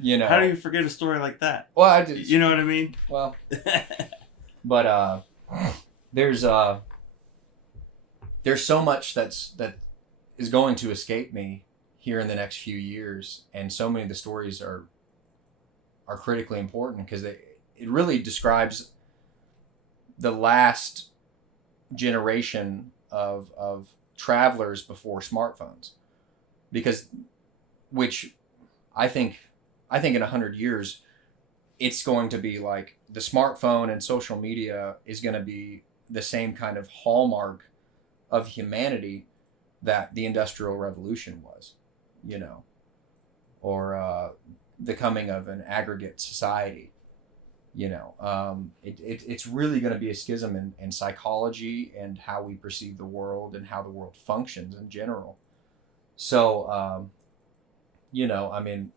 you know, how do you forget a story like that? Well, I did. You know what I mean? Well, but there's so much that is going to escape me here in the next few years, and so many of the stories are critically important because it really describes the last generation of travelers before smartphones, because which I think in 100 years it's going to be like the smartphone and social media is going to be the same kind of hallmark of humanity that the Industrial Revolution was, you know, or the coming of an aggregate society. You know, it's really going to be a schism in psychology and how we perceive the world and how the world functions in general. So, you know, I mean,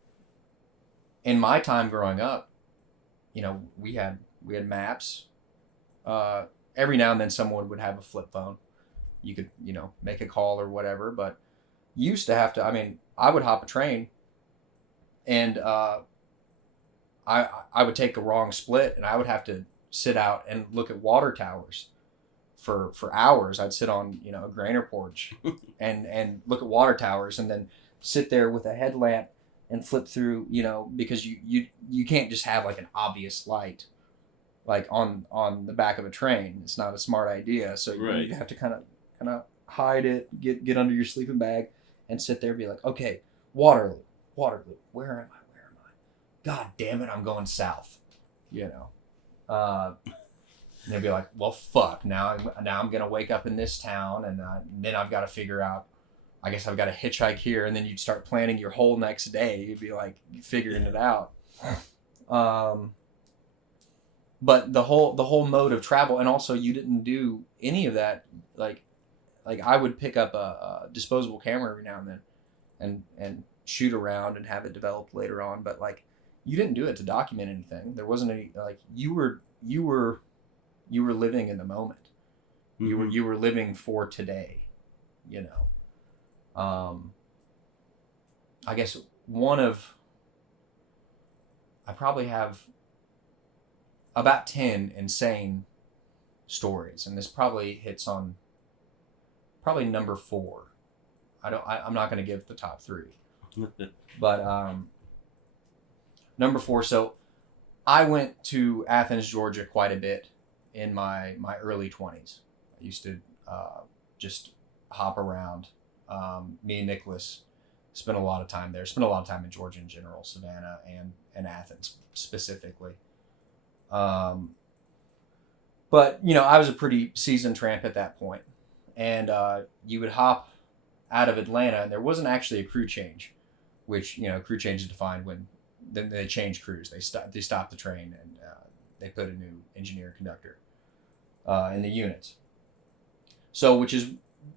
in my time growing up, you know, we had maps. Every now and then someone would have a flip phone. You could, you know, make a call or whatever, but you used to have to, I mean, I would hop a train and I would take a wrong split and I would have to sit out and look at water towers for hours. I'd sit on, you know, a grainer porch and look at water towers and then sit there with a headlamp and flip through, you know, because you can't just have like an obvious light like on the back of a train. It's not a smart idea. So right. You have to kind of hide it, get under your sleeping bag and sit there and be like, okay, Waterloo, where am I? God damn it, I'm going south, you know. And they'd be like, well, fuck, now I'm going to wake up in this town and then I've got to figure out, I guess I've got to hitchhike here. And then you'd start planning your whole next day. You'd be like figuring it out. But the whole mode of travel, and also you didn't do any of that. Like I would pick up a disposable camera every now and then and shoot around and have it developed later on. But like, you didn't do it to document anything. There wasn't any, like, you were living in the moment. Mm-hmm. You were living for today, you know. I guess I probably have about 10 insane stories, and this probably hits on number 4. I'm not going to give the top 3, but number 4. So I went to Athens, Georgia quite a bit in my early 20s. I used to just hop around. Me and Nicholas spent a lot of time there. Spent a lot of time in Georgia in general, Savannah and Athens specifically. But, you know, I was a pretty seasoned tramp at that point. And you would hop out of Atlanta, and there wasn't actually a crew change, which, you know, crew change is defined when then they changed crews. They stopped the train, and they put a new engineer conductor in the units. So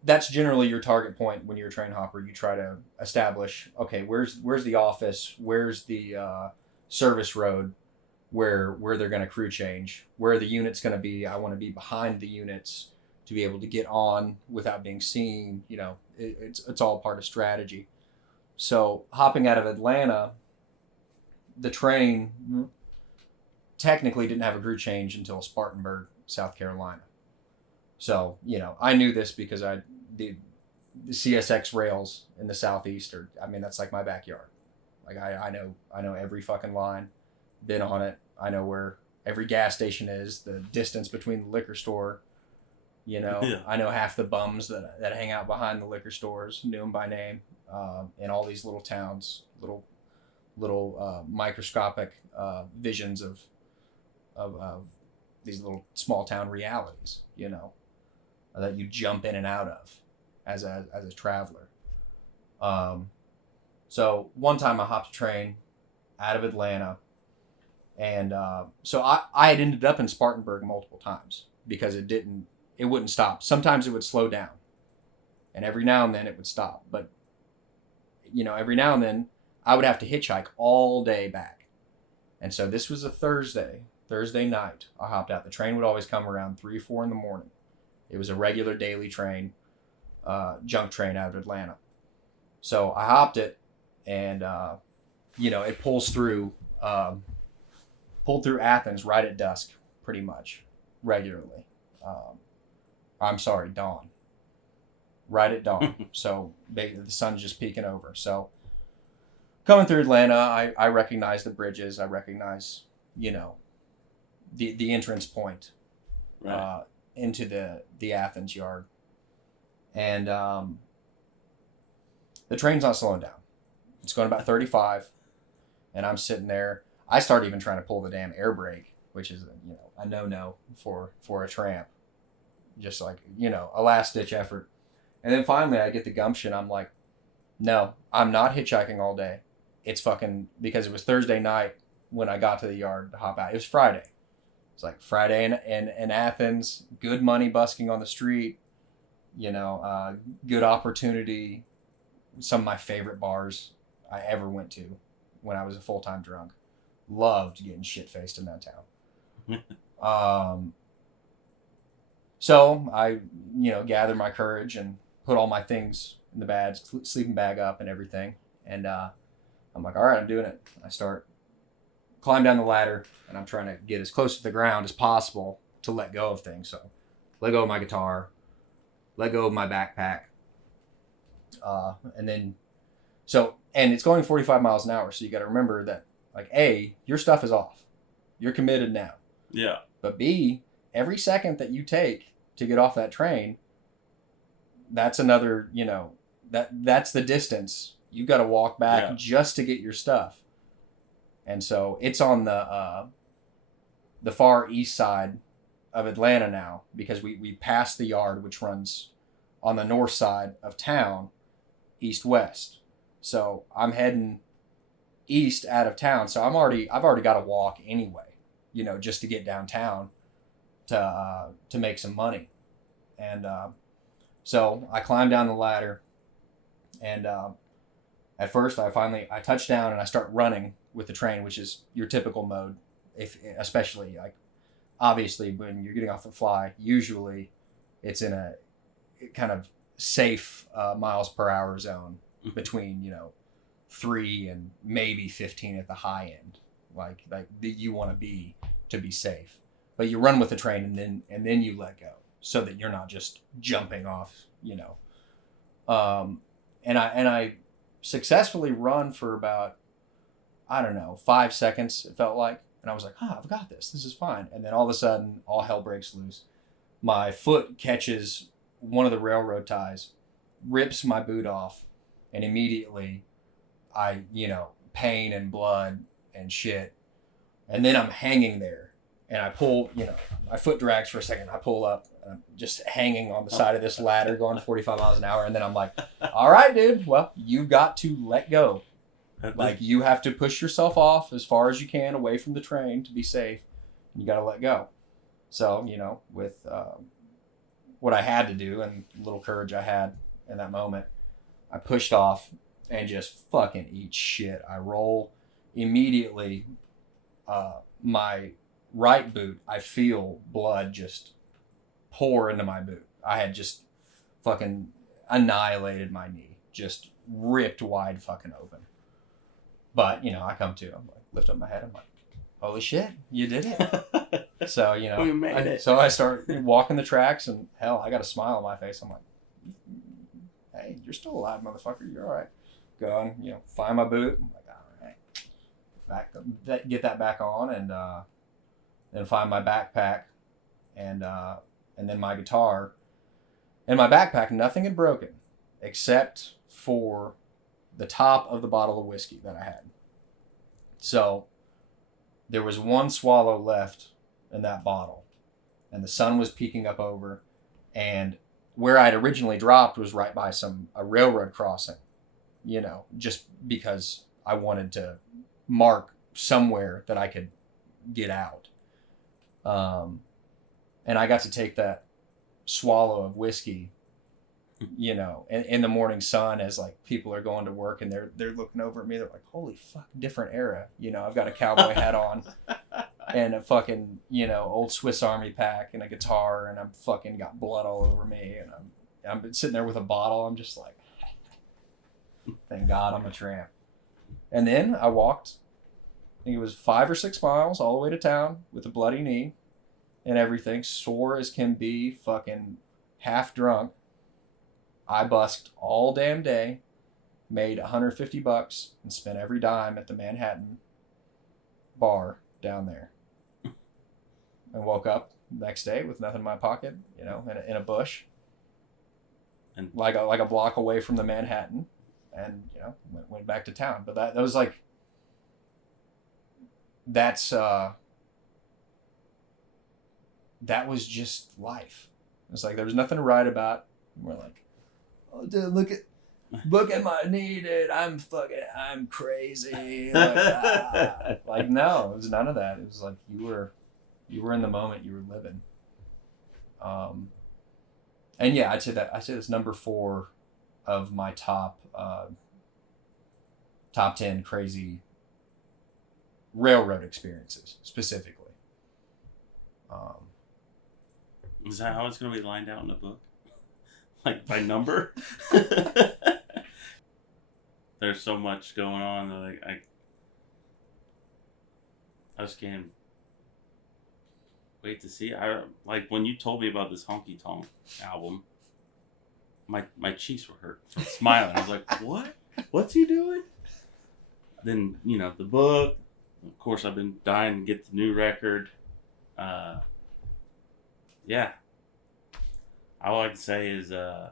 that's generally your target point when you're a train hopper. You try to establish, okay, where's the office, where's the service road, where they're going to crew change, where the unit's going to be. I want to be behind the units to be able to get on without being seen. You know, it's all part of strategy. So hopping out of Atlanta, the train technically didn't have a crew change until Spartanburg, South Carolina. So, you know, I knew this because the CSX rails in the Southeast that's like my backyard. Like I know every fucking line, been on it. I know where every gas station is, the distance between the liquor store. You know, yeah. I know half the bums that hang out behind the liquor stores, knew them by name, in all these little towns, little microscopic visions of these little small town realities, you know, that you jump in and out of as a traveler. So one time I hopped a train out of Atlanta, and so I had ended up in Spartanburg multiple times because it wouldn't stop. Sometimes it would slow down, and every now and then it would stop. But, you know, every now and then I would have to hitchhike all day back. And so this was a Thursday night. I hopped out. The train would always come around 3 or 4 in the morning. It was a regular daily train, junk train out of Atlanta. So I hopped it, and, you know, it pulled through Athens right at dusk, pretty much, regularly. I'm sorry, dawn. Right at dawn. So the sun's just peeking over. So coming through Atlanta, I recognize the bridges. I recognize, you know, the entrance point, right, into the Athens yard. And the train's not slowing down. It's going about 35, and I'm sitting there. I start even trying to pull the damn air brake, which is, you know, a no-no for a tramp. Just like, you know, a last-ditch effort. And then finally I get the gumption. I'm like, no, I'm not hitchhiking all day. It's fucking, because it was Thursday night when I got to the yard to hop out. It was Friday. It's like Friday in Athens, good money busking on the street, you know, good opportunity. Some of my favorite bars I ever went to when I was a full-time drunk. Loved getting shit-faced in that town. So I, you know, gather my courage and put all my things in the bag, sleeping bag up and everything. And I'm like, all right, I'm doing it. I climb down the ladder, and I'm trying to get as close to the ground as possible to let go of things. So let go of my guitar, let go of my backpack. And it's going 45 miles an hour. So you got to remember that, like, A, your stuff is off. You're committed now. Yeah. But B, every second that you take to get off that train, that's another, you know, that's the distance. You got to walk back just to get your stuff. And so it's on the far east side of Atlanta now, because we passed the yard, which runs on the north side of town, east-west. So I'm heading east out of town. So I've already got to walk anyway, you know, just to get downtown to make some money. And so I climbed down the ladder, and at first I touch down and I start running with the train, which is your typical mode, especially like obviously when you're getting off the fly. Usually it's in a kind of safe miles per hour zone between, you know, 3 and maybe 15 at the high end, like you want to be safe. But you run with the train, and then you let go so that you're not just jumping off, you know. And I successfully run for about, I don't know, 5 seconds, it felt like. And I was like, I've got this. This is fine. And then all of a sudden, all hell breaks loose. My foot catches one of the railroad ties, rips my boot off, and immediately I, you know, pain and blood and shit. And then I'm hanging there, and I pull, you know, my foot drags for a second. I pull up, and I'm just hanging on the side of this ladder going 45 miles an hour. And then I'm like, all right, dude, well, you've got to let go. Like, you have to push yourself off as far as you can away from the train to be safe. You got to let go. So, you know, with what I had to do and little courage I had in that moment, I pushed off and just fucking eat shit. I roll immediately. My right boot, I feel blood just pour into my boot. I had just fucking annihilated my knee, just ripped wide fucking open. But, you know, I come to, I'm like, lift up my head, I'm like, holy shit, you did it. So, you know, We made it. So I start walking the tracks, and hell, I got a smile on my face. I'm like, hey, you're still alive, motherfucker. You're all right. Go and, you know, find my boot. I'm like, all right. Get that back on, and then find my backpack, and then my guitar. In my backpack, nothing had broken except for the top of the bottle of whiskey that I had. So there was one swallow left in that bottle, and the sun was peeking up over, and where I'd originally dropped was right by a railroad crossing, you know, just because I wanted to mark somewhere that I could get out. And I got to take that swallow of whiskey, you know, in the morning sun as like people are going to work, and they're looking over at me. They're like, holy fuck, different era. You know, I've got a cowboy hat on and a fucking, you know, old Swiss Army pack and a guitar, and I'm fucking got blood all over me, and I'm sitting there with a bottle. I'm just like, thank God I'm a tramp. And then I walked, I think it was 5 or 6 miles all the way to town with a bloody knee and everything, sore as can be, fucking half drunk. I busked all damn day, made $150 and spent every dime at the Manhattan bar down there. And woke up the next day with nothing in my pocket, you know, in a bush, and like a block away from the Manhattan, and, you know, went back to town. But that was like, that was just life. It's like there was nothing to write about. We're like, oh, dude, look at my knee, dude. I'm crazy. Like, no, it was none of that. It was like you were in the moment, you were living. And yeah, I'd say that's number 4 of my top 10 crazy railroad experiences specifically. Is that how it's going to be lined out in the book? Like by number? There's so much going on that I just can't wait to see. Like when you told me about this honky-tonk album, my cheeks were hurt from smiling. I was like, what? What's he doing? Then, you know, the book. Of course, I've been dying to get the new record. Yeah. All I can say is I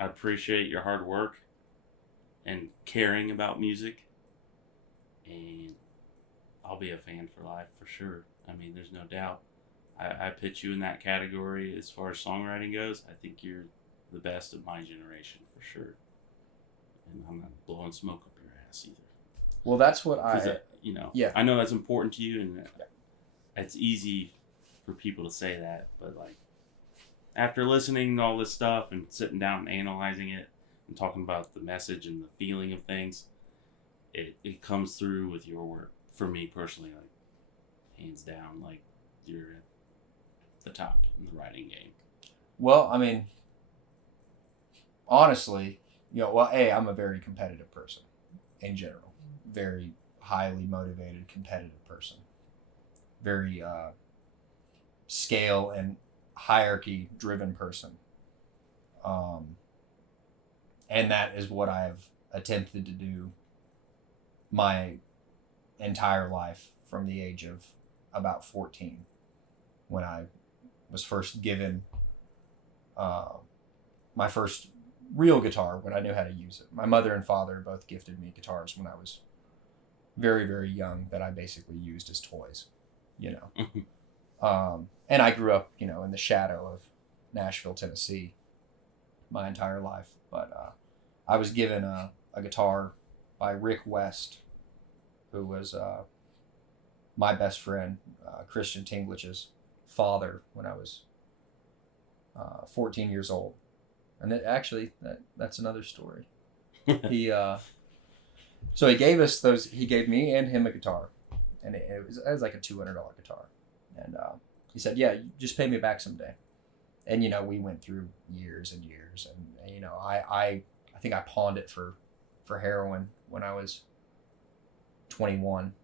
appreciate your hard work and caring about music. And I'll be a fan for life for sure. I mean, there's no doubt. I put you in that category as far as songwriting goes. I think you're the best of my generation for sure. And I'm not blowing smoke up your ass either. Well, that's what you know, yeah. I know that's important to you, and it's easy for people to say that, but like after listening to all this stuff and sitting down and analyzing it and talking about the message and the feeling of things, it comes through with your work. For me personally, like hands down, like you're at the top in the writing game. Well, I mean, honestly, you know, well, I'm a very competitive person in general. Very highly motivated, competitive person. Very scale and hierarchy driven person. And that is what I've attempted to do my entire life from the age of about 14, when I was first given my first real guitar, when I knew how to use it. My mother and father both gifted me guitars when I was very, very young that I basically used as toys, you know. And I grew up, you know, in the shadow of Nashville, Tennessee my entire life. But I was given a guitar by Rick West, who was my best friend, Christian Tinglich's father when I was 14 years old. And that's another story. So he gave us those. He gave me and him a guitar, and it was like a $200 guitar. And he said, "Yeah, you just pay me back someday." And we went through years and years, and I think I pawned it for heroin when I was 21.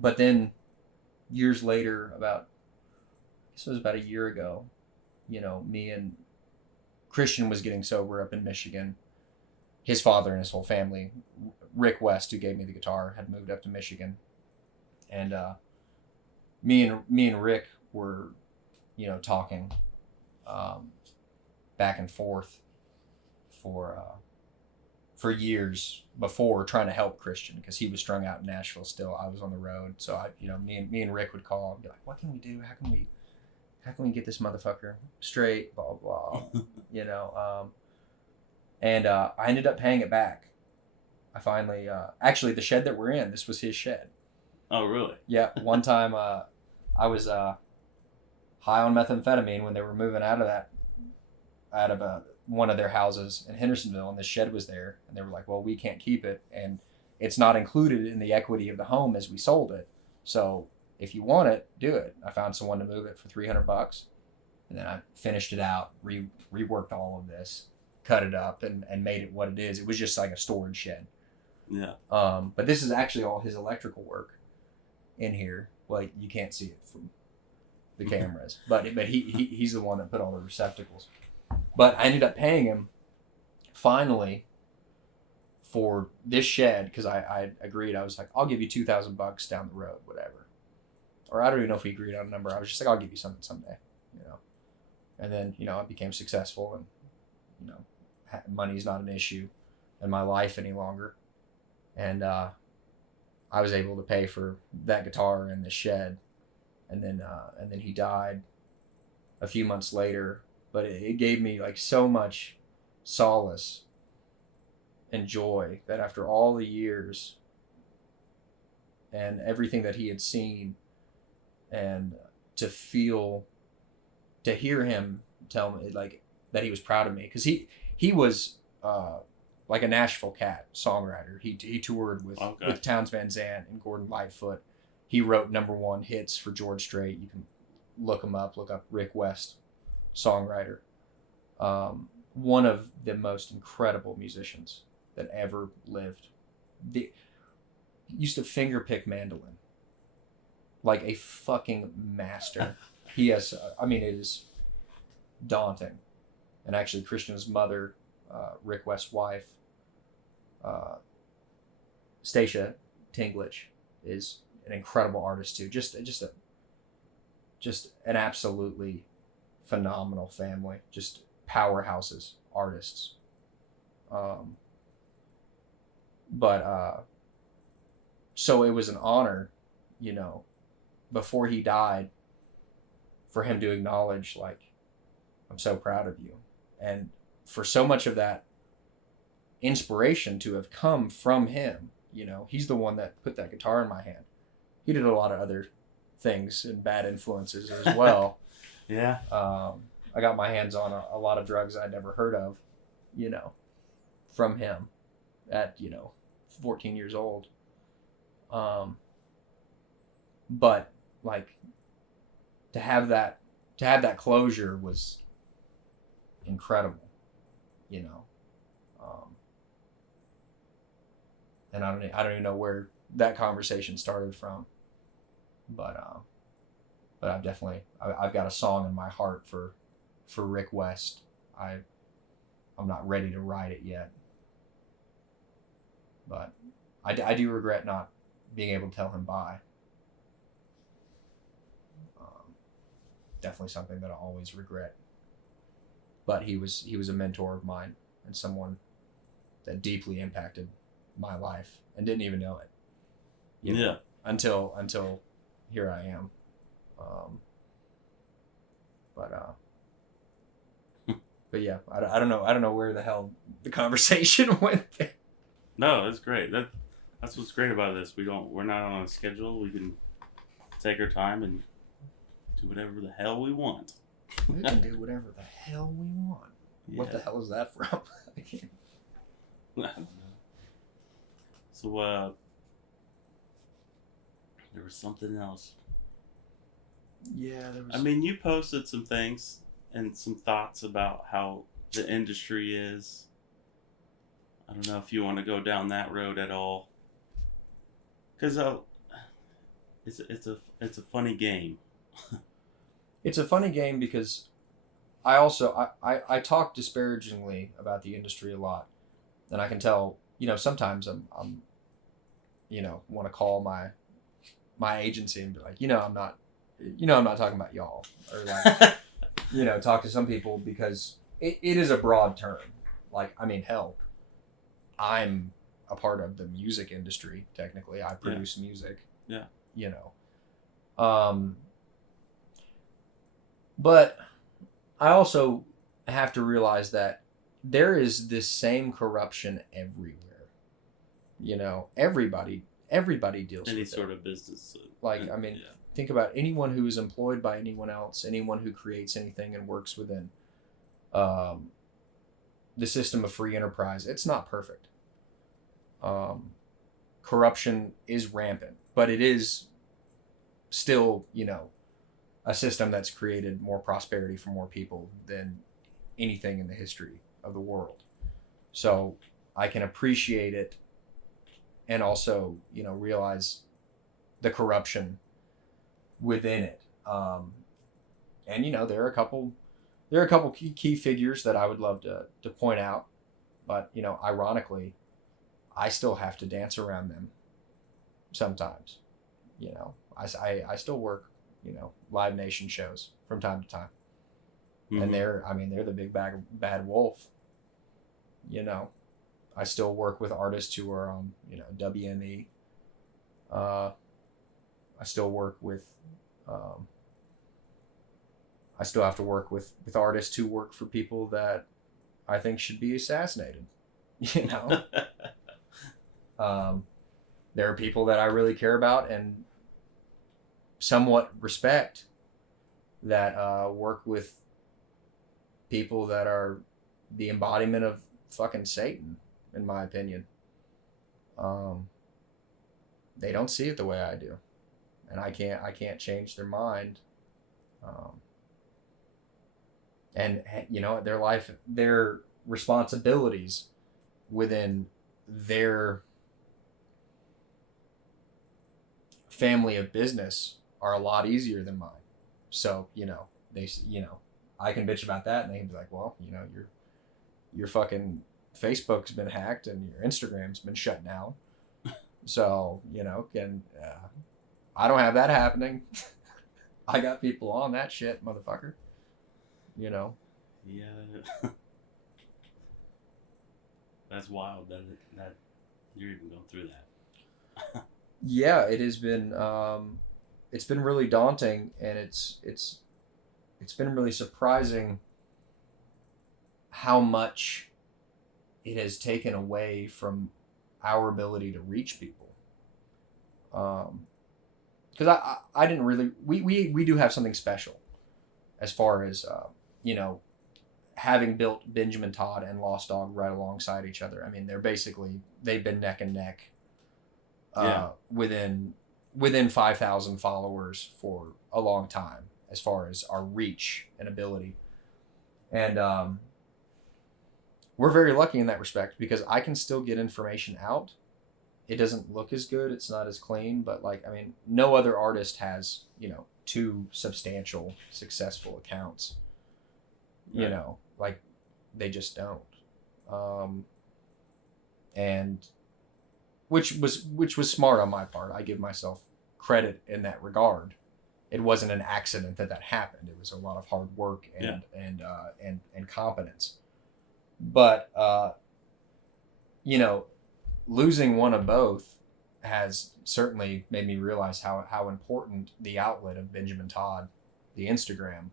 But then years later, it was about a year ago, me and Christian was getting sober up in Michigan. His father and his whole family, Rick West, who gave me the guitar, had moved up to Michigan. And me and Rick were, talking back and forth for years before, trying to help Christian because he was strung out in Nashville still. I was on the road. So me and Rick would call and be like, "What can we do? How can we get this motherfucker straight, blah, blah, and I ended up paying it back. I finally, actually the shed that we're in, this was his shed. Oh, really? Yeah. One time, I was, high on methamphetamine when they were moving out of one of their houses in Hendersonville, and the shed was there, and they were like, "Well, we can't keep it, and it's not included in the equity of the home as we sold it. So if you want it, do it." I found someone to move it for $300, and then I finished it out, reworked all of this, cut it up, and made it what it is. It was just like a storage shed. Yeah. But this is actually all his electrical work in here. Well, you can't see it from the cameras, but he's the one that put all the receptacles. But I ended up paying him finally for this shed because I agreed. I was like, "I'll give you $2,000 down the road, whatever." Or I don't even know if he agreed on a number. I was just like, "I'll give you something someday," And then I became successful, and money's not an issue in my life any longer, and I was able to pay for that guitar and the shed, and then he died a few months later. But it gave me like so much solace and joy that after all the years and everything that he had seen, and to hear him tell me like that he was proud of me, because he was like a Nashville cat songwriter. He toured with Townes Van Zandt and Gordon Lightfoot. He wrote #1 hits for George Strait. You can look him up. Look up Rick West, songwriter. One of the most incredible musicians that ever lived. He used to finger pick mandolin like a fucking master. He has, it is daunting. And actually, Christian's mother, Rick West's wife, Stacia Tinglich, is an incredible artist too. Just an absolutely phenomenal family. Just powerhouses, artists. So it was an honor, before he died, for him to acknowledge, like, "I'm so proud of you." And for so much of that inspiration to have come from him, he's the one that put that guitar in my hand. He did a lot of other things and bad influences as well. Yeah. I got my hands on a lot of drugs I'd never heard of, from him at, 14 years old. But like to have that closure was incredible, and I don't even know where that conversation started from, but I've got a song in my heart for Rick West. I'm not ready to write it yet, but I do regret not being able to tell him bye. Definitely something that I always regret. But he was a mentor of mine and someone that deeply impacted my life and didn't even know it. Yeah. Until here I am. But But yeah, I don't know. I don't know where the hell the conversation went there. No, that's great. That's what's great about this. We're not on a schedule. We can take our time and do whatever the hell we want. We can do whatever the hell we want. Yeah. What the hell is that from? I can't. I don't know. So, there was something else. Yeah, there was. I mean, you posted some things and some thoughts about how the industry is. I don't know if you want to go down that road at all, because it's a funny game. It's a funny game because I talk disparagingly about the industry a lot, and I can tell, sometimes I'm want to call my agency and be like, I'm not talking about y'all, or like, talk to some people, because it is a broad term. Like, I mean, hell, I'm a part of the music industry. Technically, I produce music. Yeah. But I also have to realize that there is this same corruption everywhere. Everybody deals with any it. sort of business. Think about anyone who is employed by anyone else, anyone who creates anything and works within the system of free enterprise. It's not perfect. Corruption is rampant, but it is still, a system that's created more prosperity for more people than anything in the history of the world. So I can appreciate it, and also, realize the corruption within it. And there are a couple key figures that I would love to point out, but ironically, I still have to dance around them sometimes. I still work, Live Nation shows from time to time. Mm-hmm. And they're the big bad wolf. I still work with artists who are on, WME. I still work with, I still have to work with artists who work for people that I think should be assassinated. There are people that I really care about and somewhat respect that work with people that are the embodiment of fucking Satan, in my opinion. They don't see it the way I do, and I can't change their mind. And their life, their responsibilities within their family of business are a lot easier than mine. So, I can bitch about that, and they can be like, well, your fucking Facebook's been hacked and your Instagram's been shut down. So, I don't have that happening. I got people on that shit, motherfucker. Yeah. That's wild that you're even going through that. Yeah, it has been. It's been really daunting, and it's been really surprising how much it has taken away from our ability to reach people. Because I didn't really. We do have something special, as far as having built Benjamin Todd and Lost Dog right alongside each other. I mean, they've been neck and neck. Within 5,000 followers for a long time, as far as our reach and ability. And we're very lucky in that respect, because I can still get information out. It doesn't look as good, it's not as clean, but no other artist has, 2 substantial, successful accounts. Right. They just don't. And which was smart on my part. I give myself credit in that regard. It wasn't an accident that happened. It was a lot of hard work and competence. But losing one of both has certainly made me realize how important the outlet of Benjamin Todd, the Instagram,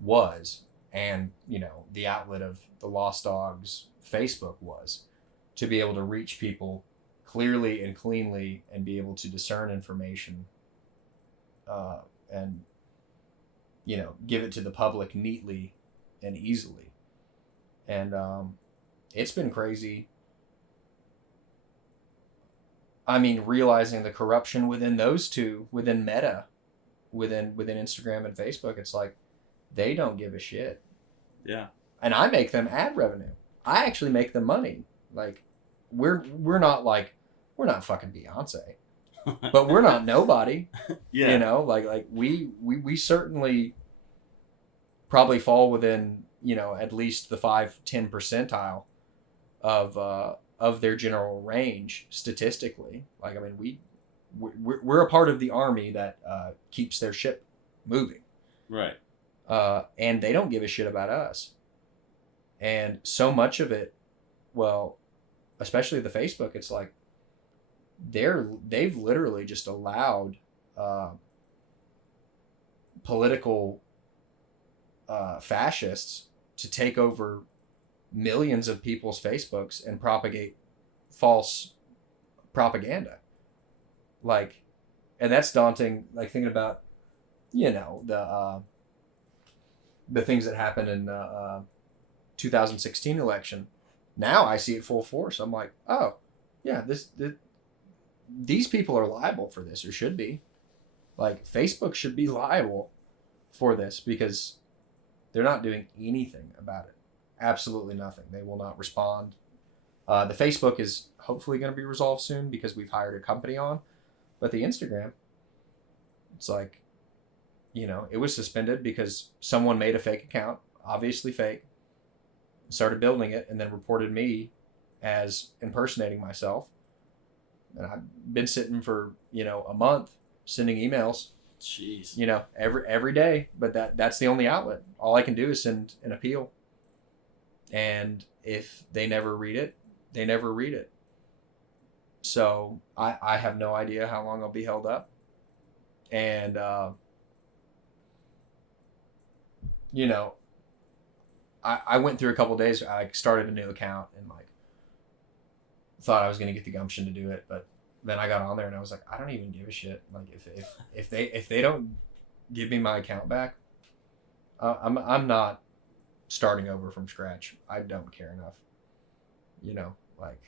was and, you know, the outlet of the Lost Dogs Facebook was to be able to reach people clearly and cleanly and be able to discern information, and, you know, give it to the public neatly and easily. And it's been crazy. I mean, realizing the corruption within those two, within Meta, within Instagram and Facebook, it's like they don't give a shit. Yeah. And I make them ad revenue. I actually make them money. Like, we're not fucking Beyonce, but we're not nobody. Yeah. You know, like we certainly probably fall within, you know, at least the 5-10 percentile of their general range statistically. Like, I mean, we're a part of the army that keeps their ship moving. Right. And they don't give a shit about us. And so much of it, well, especially the Facebook, it's like they've literally just allowed political fascists to take over millions of people's Facebooks and propagate false propaganda. Like, and that's daunting. Like, thinking about, you know, the things that happened in 2016 election. Now I see it full force. I'm like, oh, yeah, these people are liable for this, or should be. Like, Facebook should be liable for this because they're not doing anything about it. Absolutely nothing. They will not respond. The Facebook is hopefully going to be resolved soon because we've hired a company on. But the Instagram, it's like, you know, it was suspended because someone made a fake account, obviously fake, started building it, and then reported me as impersonating myself. And I've been sitting for, you know, a month sending emails. Jeez. You know, every day. But that's the only outlet. All I can do is send an appeal. And if they never read it, they never read it. So I have no idea how long I'll be held up. And, you know, I went through a couple of days. I started a new account and, like, thought I was going to get the gumption to do it. But then I got on there and I was like, I don't even give a shit. Like, if they don't give me my account back, I'm not starting over from scratch. I don't care enough, you know, like,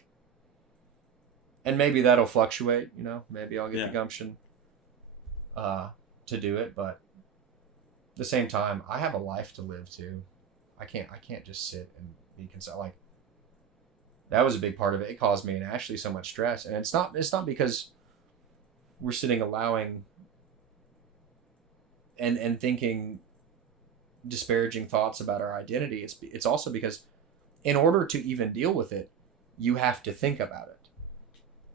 and maybe that'll fluctuate, you know, maybe I'll get the gumption to do it, but at the same time, I have a life to live too. I can't just sit and be concerned. Like, that was a big part of it. It caused me and Ashley so much stress, and it's not because we're sitting allowing and thinking disparaging thoughts about our identity. It's also because in order to even deal with it, you have to think about it.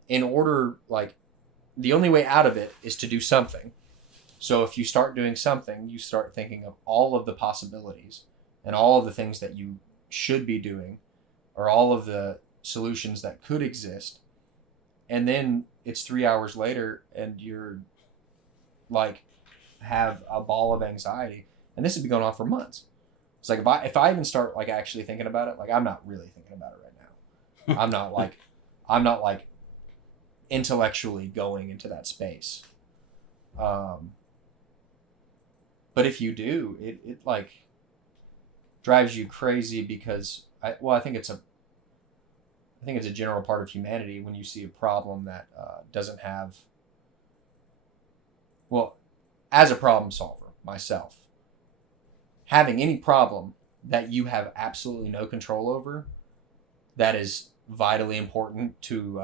In order, like, the only way out of it is to do something. So if you start doing something, you start thinking of all of the possibilities and all of the things that you should be doing, or all of the solutions that could exist. And then it's 3 hours later and you're like, have a ball of anxiety. And this has been going on for months. It's like, if I even start, like, actually thinking about it, like, I'm not really thinking about it right now. I'm not like intellectually going into that space. But if you do, it like drives you crazy because I think it's a general part of humanity when you see a problem that doesn't have, well, as a problem solver myself, having any problem that you have absolutely no control over, that is vitally important to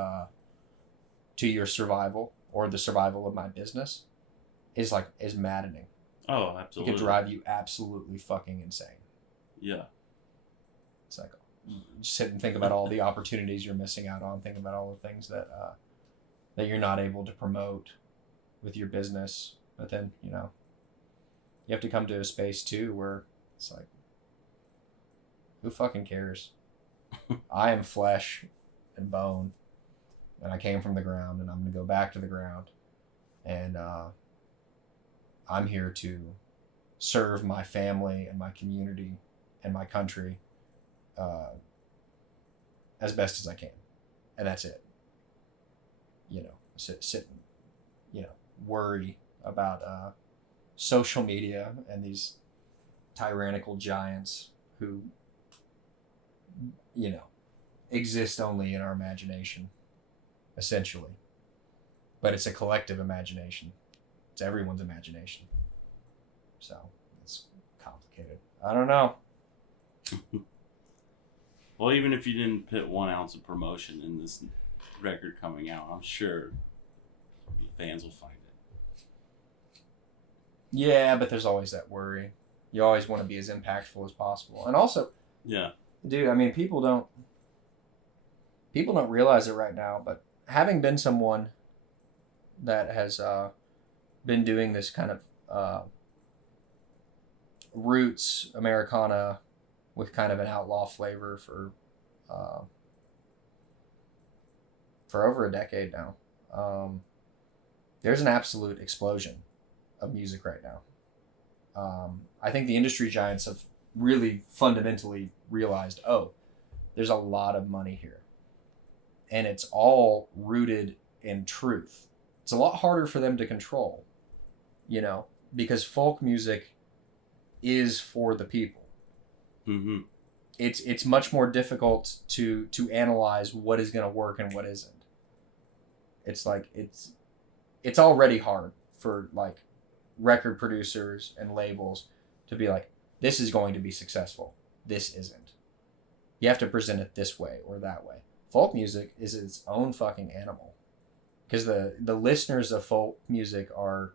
your survival or the survival of my business, is maddening. Oh, absolutely. It could drive you absolutely fucking insane. Yeah. It's like, just sit and think about all the opportunities you're missing out on. Think about all the things that you're not able to promote with your business. But then, you know, you have to come to a space too where it's like, who fucking cares? I am flesh and bone, and I came from the ground, and I'm going to go back to the ground, and I'm here to serve my family and my community and my country as best as I can. And that's it. You know, sit and, you know, worry about social media and these tyrannical giants who, you know, exist only in our imagination, essentially. But it's a collective imagination. It's everyone's imagination. So it's complicated. I don't know. Well, even if you didn't put 1 ounce of promotion in this record coming out, I'm sure the fans will find it. Yeah, but there's always that worry. You always want to be as impactful as possible. And also, Yeah. dude, I mean, people don't realize it right now, but having been someone that has been doing this kind of roots Americana with kind of an outlaw flavor for over a decade now, there's an absolute explosion of music right now. I think the industry giants have really fundamentally realized, oh, there's a lot of money here. And it's all rooted in truth. It's a lot harder for them to control, you know, because folk music is for the people. Mm-hmm. It's much more difficult to analyze what is going to work and what isn't. It's like it's already hard for like record producers and labels to be like, this is going to be successful. This isn't. You have to present it this way or that way. Folk music is its own fucking animal. Because the listeners of folk music are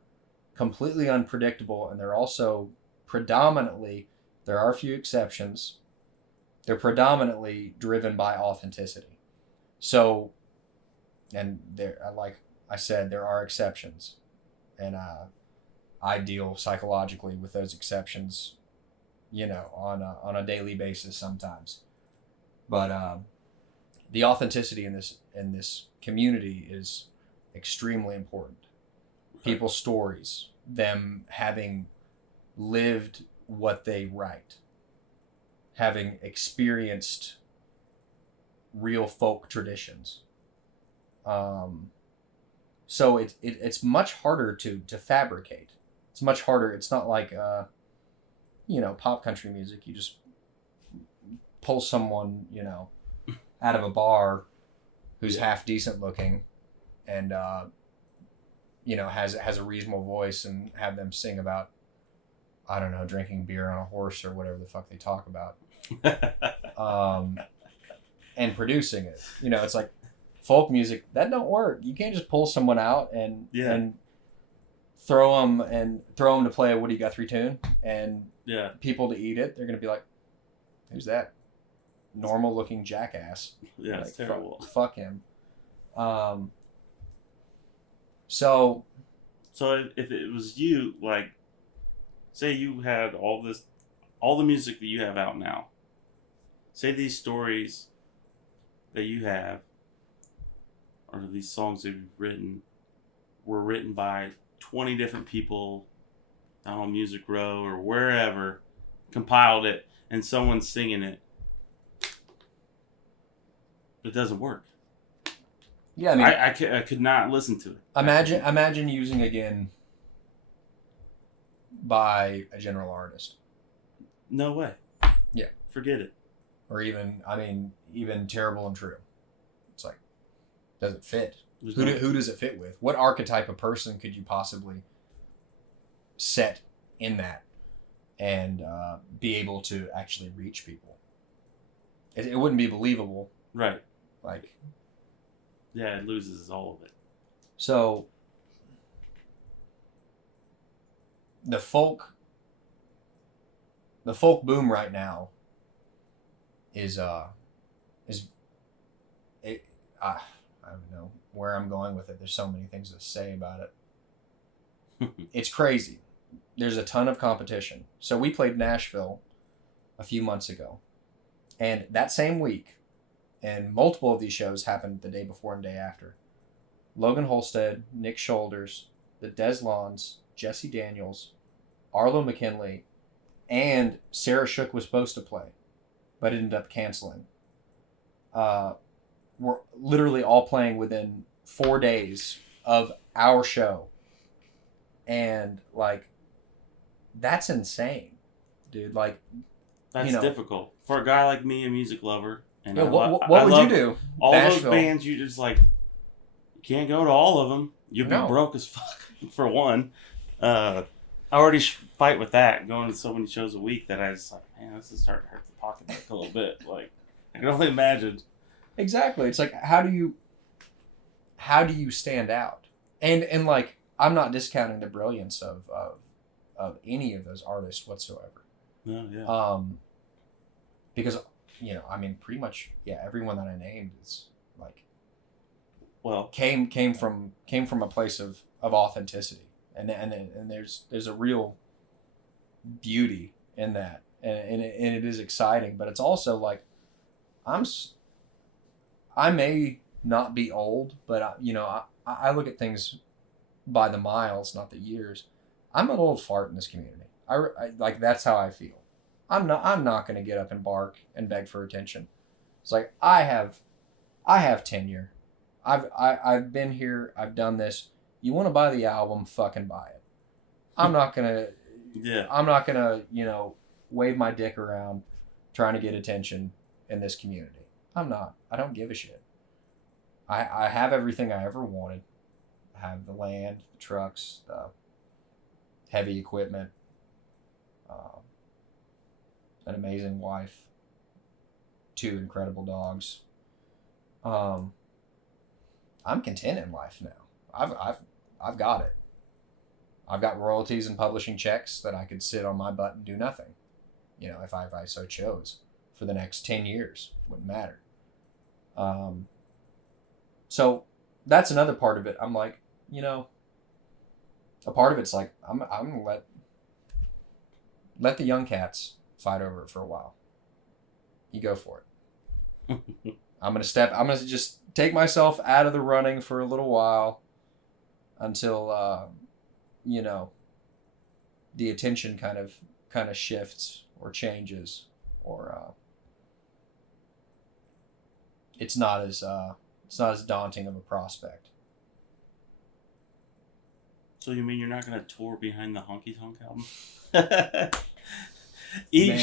completely unpredictable, and they're also predominantly, there are a few exceptions, they're predominantly driven by authenticity. So, and there, like I said, there are exceptions. And I deal psychologically with those exceptions, you know, on a daily basis sometimes. But the authenticity in this community is extremely important. People's stories, them having lived what they write, having experienced real folk traditions. So it's much harder to fabricate. It's much harder. It's not like you know, pop country music. You just pull someone, you know, out of a bar who's half decent looking and you know, has a reasonable voice and have them sing about, I don't know, drinking beer on a horse or whatever the fuck they talk about. And producing it. You know, it's like folk music, that don't work. You can't just pull someone out and throw them to play a Woody Guthrie tune and people to eat it. They're going to be like, who's that normal looking jackass? Yeah, like, it's terrible. Fuck him. So if it was you, like, say you had all the music that you have out now, say these stories that you have, or these songs that you've written, were written by 20 different people down on Music Row or wherever, compiled it, and someone's singing it. It doesn't work. Yeah, I mean, I could not listen to it. Imagine using again by a general artist. No way. Yeah. Forget it. Or even Terrible and True. It's like, does it fit? There's Who does it fit with? What archetype of person could you possibly set in that and be able to actually reach people? It wouldn't be believable. Right. Like, yeah, it loses all of it. So the folk boom right now is I don't know where I'm going with it. There's so many things to say about it. It's crazy. There's a ton of competition. So we played Nashville a few months ago, and that same week, and multiple of these shows happened the day before and day after. Logan Holstead, Nick Shoulders, the Deslons, Jesse Daniels, Arlo McKinley, and Sarah Shook was supposed to play, but ended up canceling. We're literally all playing within 4 days of our show. And, like, that's insane, dude. Like, That's you know, difficult for a guy like me, a music lover. And yeah, I what I would love you do? all Nashville. those bands, you just like, you can't go to all of them. You'll be No. broke as fuck, for one. I already fight with that, going to so many shows a week that I just like, man, this is starting to hurt the pocketbook a little bit. Like, I can only imagine. Exactly. It's like, how do you stand out? And like, I'm not discounting the brilliance of any of those artists whatsoever. No, yeah. Because, you know, I mean, pretty much, yeah, everyone that I named is like, Well, came from a place of authenticity, and there's a real beauty in that, and it is exciting, but it's also like, I may not be old, but I look at things by the miles, not the years. I'm an old fart in this community. I like, that's how I feel. I'm not going to get up and bark and beg for attention. It's like, I have tenure. I've been here. I've done this. You want to buy the album? Fucking buy it. I'm not gonna. yeah. I'm not gonna, wave my dick around trying to get attention in this community. I'm not. I don't give a shit. I have everything I ever wanted. I have the land, the trucks, the heavy equipment, an amazing wife, 2 incredible dogs. I'm content in life now. I've got it. I've got royalties and publishing checks that I could sit on my butt and do nothing. If I so chose, for the next 10 years. Wouldn't matter. So that's another part of it. I'm like, a part of it's like, I'm gonna let the young cats fight over it for a while. You go for it. I'm gonna just take myself out of the running for a little while until the attention kind of shifts or changes, or it's not as daunting of a prospect. So you mean you're not going to tour behind the honky-tonk album? Each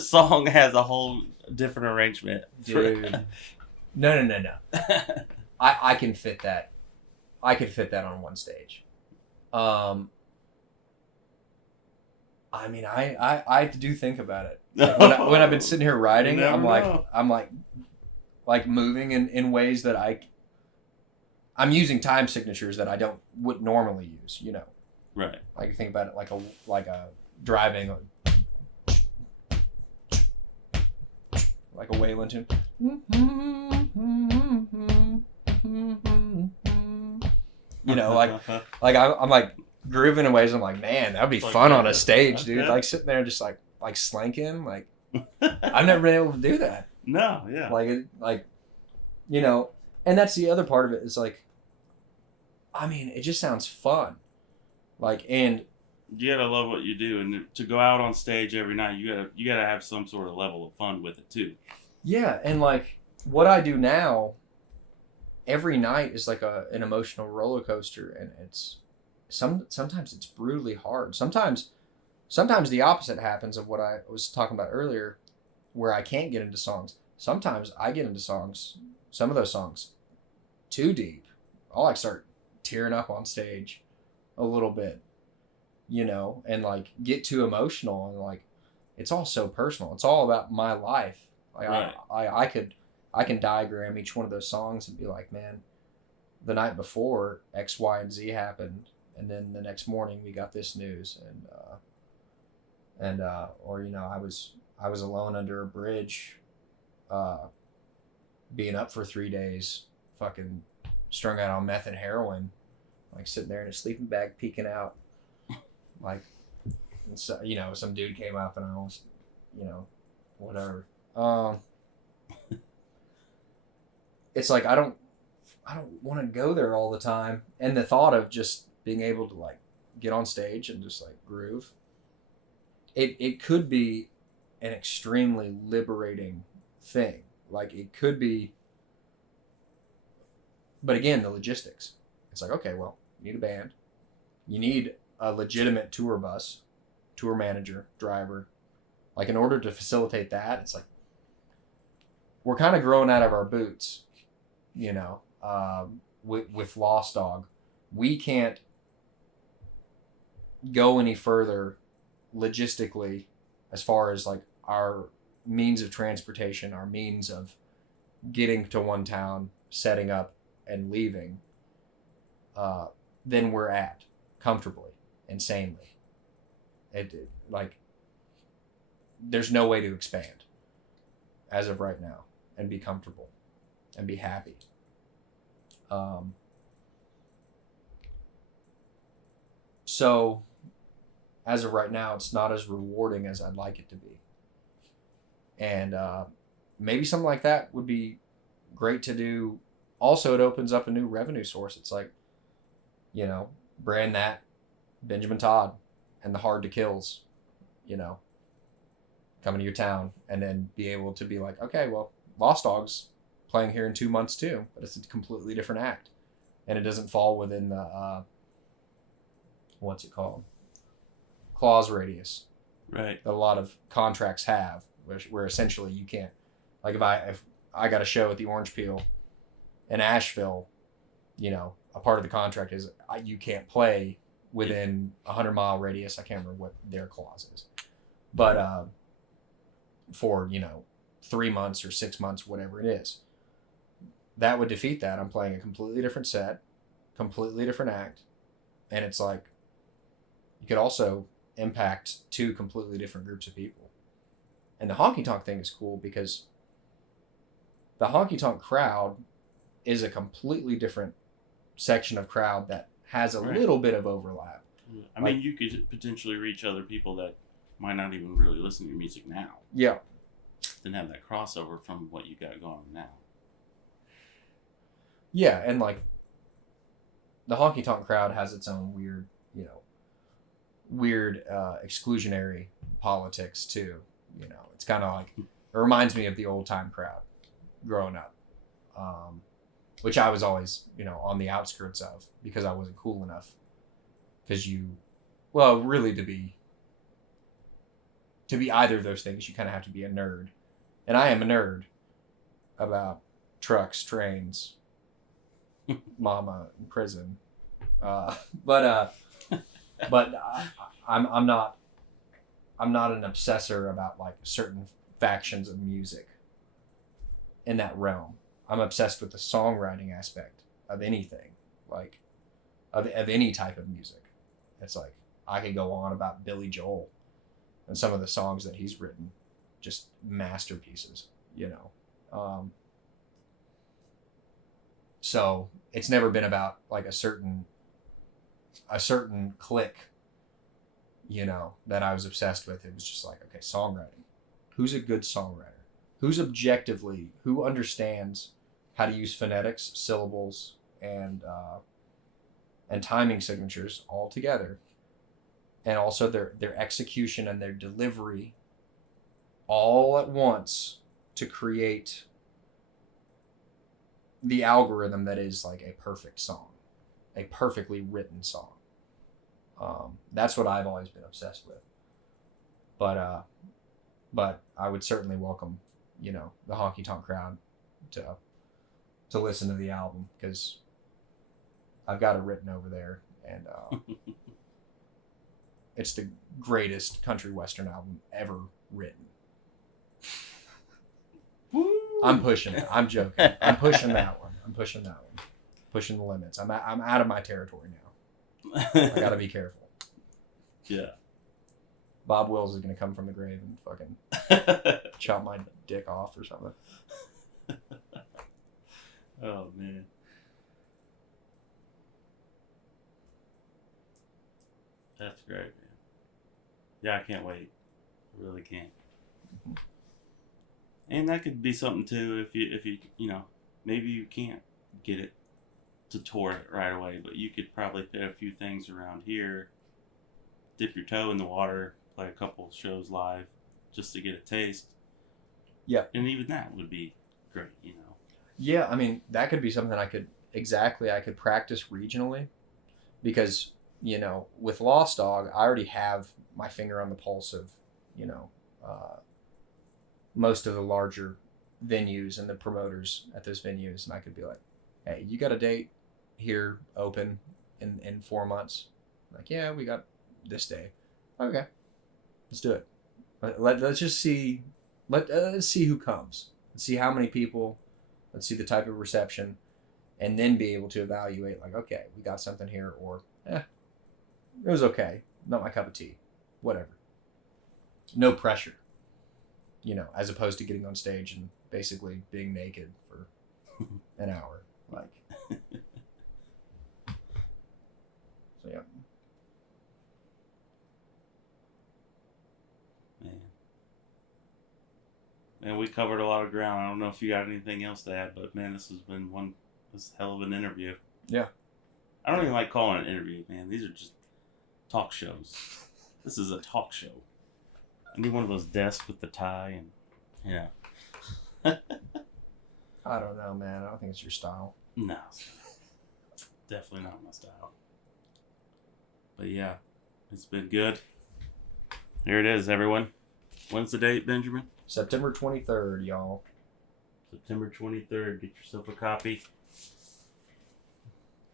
song has a whole different arrangement. Dude. No. I can fit that. I could fit that on one stage. I mean, I do think about it. Like when I've been sitting here writing, I'm like moving in ways that I'm using time signatures that I wouldn't normally use, Right. Like, you think about it like a driving, like a Wayland tune. Like I'm like grooving in ways I'm like, man, that'd be fun on a stage, dude. Like sitting there just like slinking, like I've never been able to do that. No, yeah. And that's the other part of it, is like, I mean, it just sounds fun. Like, and you gotta love what you do, and to go out on stage every night, you gotta have some sort of level of fun with it too. Yeah, and like what I do now, every night is like an emotional roller coaster, and it's sometimes it's brutally hard. Sometimes the opposite happens of what I was talking about earlier, where I can't get into songs. Sometimes I get into songs, some of those songs, too deep. I'll like start tearing up on stage a little bit, and like get too emotional, and like it's all so personal. It's all about my life. Like, right. I can diagram each one of those songs and be like, man, the night before X, Y, and Z happened, and then the next morning we got this news, or I was alone under a bridge, being up for 3 days, fucking strung out on meth and heroin, like sitting there in a sleeping bag peeking out, like, and so, some dude came up and I was, whatever. It's like I don't want to go there all the time, and the thought of just being able to like get on stage and just like groove, it could be an extremely liberating thing. Like it could be, but again, the logistics. It's like, okay, well, you need a band. You need a legitimate tour bus, tour manager, driver. Like in order to facilitate that, it's like we're kind of growing out of our boots, you know, with Lost Dog. We can't go any further logistically as far as like our means of transportation, our means of getting to one town, setting up and leaving, than we're at comfortably, insanely. Like there's no way to expand as of right now and be comfortable and be happy. So as of right now, it's not as rewarding as I'd like it to be. And maybe something like that would be great to do. Also, it opens up a new revenue source. It's like, you know, brand that Benjamin Todd and the Hard to Kills, you know, coming to your town, and then be able to be like, okay, well, Lost Dog's playing here in 2 months too, but it's a completely different act. And it doesn't fall within the, what's it called? Clause radius. Right. That a lot of contracts have, where essentially you can't, like if I got a show at the Orange Peel in Asheville, you know, a part of the contract is you can't play within a 100-mile radius. I can't remember what their clause is, but for, you know, 3 months or 6 months, whatever it is, that would defeat that. I'm playing a completely different set, completely different act, and it's like you could also impact 2 completely different groups of people. And the honky-tonk thing is cool because the honky-tonk crowd is a completely different section of crowd that has a little bit of overlap. I mean, you could potentially reach other people that might not even really listen to your music now. Yeah. Then have that crossover from what you got going now. Yeah, and like the honky-tonk crowd has its own weird, you know, exclusionary politics too. You know, it's kind of like, it reminds me of the old time crowd growing up, which I was always, you know, on the outskirts of because I wasn't cool enough. Because really to be either of those things, you kind of have to be a nerd. And I am a nerd about trucks, trains, mama in prison. But I'm not an obsessor about like certain factions of music in that realm. I'm obsessed with the songwriting aspect of anything, like of any type of music. It's like I could go on about Billy Joel and some of the songs that he's written, just masterpieces, you know. So it's never been about like a certain clique, you know, that I was obsessed with. It was just like, okay, songwriting. Who's a good songwriter? Who understands how to use phonetics, syllables, and timing signatures all together, and also their execution and their delivery all at once to create the algorithm that is like a perfect song, a perfectly written song. That's what I've always been obsessed with. But I would certainly welcome, you know, the honky-tonk crowd to listen to the album, because I've got it written over there, and it's the greatest country western album ever written. I'm pushing it. I'm joking. I'm pushing that one. Pushing the limits. I'm out of my territory now. I gotta be careful. Yeah. Bob Wills is gonna come from the grave and fucking chop my dick off or something. Oh man. That's great, man. Yeah, I can't wait. I really can't. And that could be something too, if you you know, maybe you can't get it to tour it right away, but you could probably fit a few things around here, dip your toe in the water, play a couple shows live just to get a taste. Yeah. And even that would be great, you know. Yeah, I mean, that could be something I could practice regionally, because, you know, with Lost Dog, I already have my finger on the pulse of, you know, most of the larger venues and the promoters at those venues, and I could be like, hey, you got a date here open in 4 months? Like, yeah, we got this day. Okay, let's do it. Let's just see. Let's see who comes. Let's see how many people. Let's see the type of reception, and then be able to evaluate. Like, okay, we got something here, or it was okay, not my cup of tea, whatever. No pressure, you know, as opposed to getting on stage and basically being naked for an hour, like. So yeah. Man, we covered a lot of ground. I don't know if you got anything else to add, but man, this has been this hell of an interview. Yeah. I don't even like calling it an interview, man. These are just talk shows. This is a talk show. I need one of those desks with the tie and, yeah. I don't know, man. I don't think it's your style. No. Definitely not my style. But yeah, it's been good. Here it is, everyone. When's the date, Benjamin? September 23rd, y'all. September 23rd. Get yourself a copy.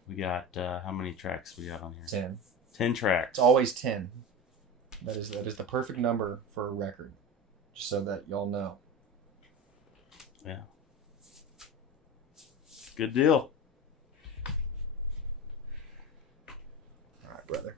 We got, how many tracks we got on here? 10. 10 tracks. It's always 10. That is the perfect number for a record. Just so that y'all know. Yeah. Good deal. All right, brother.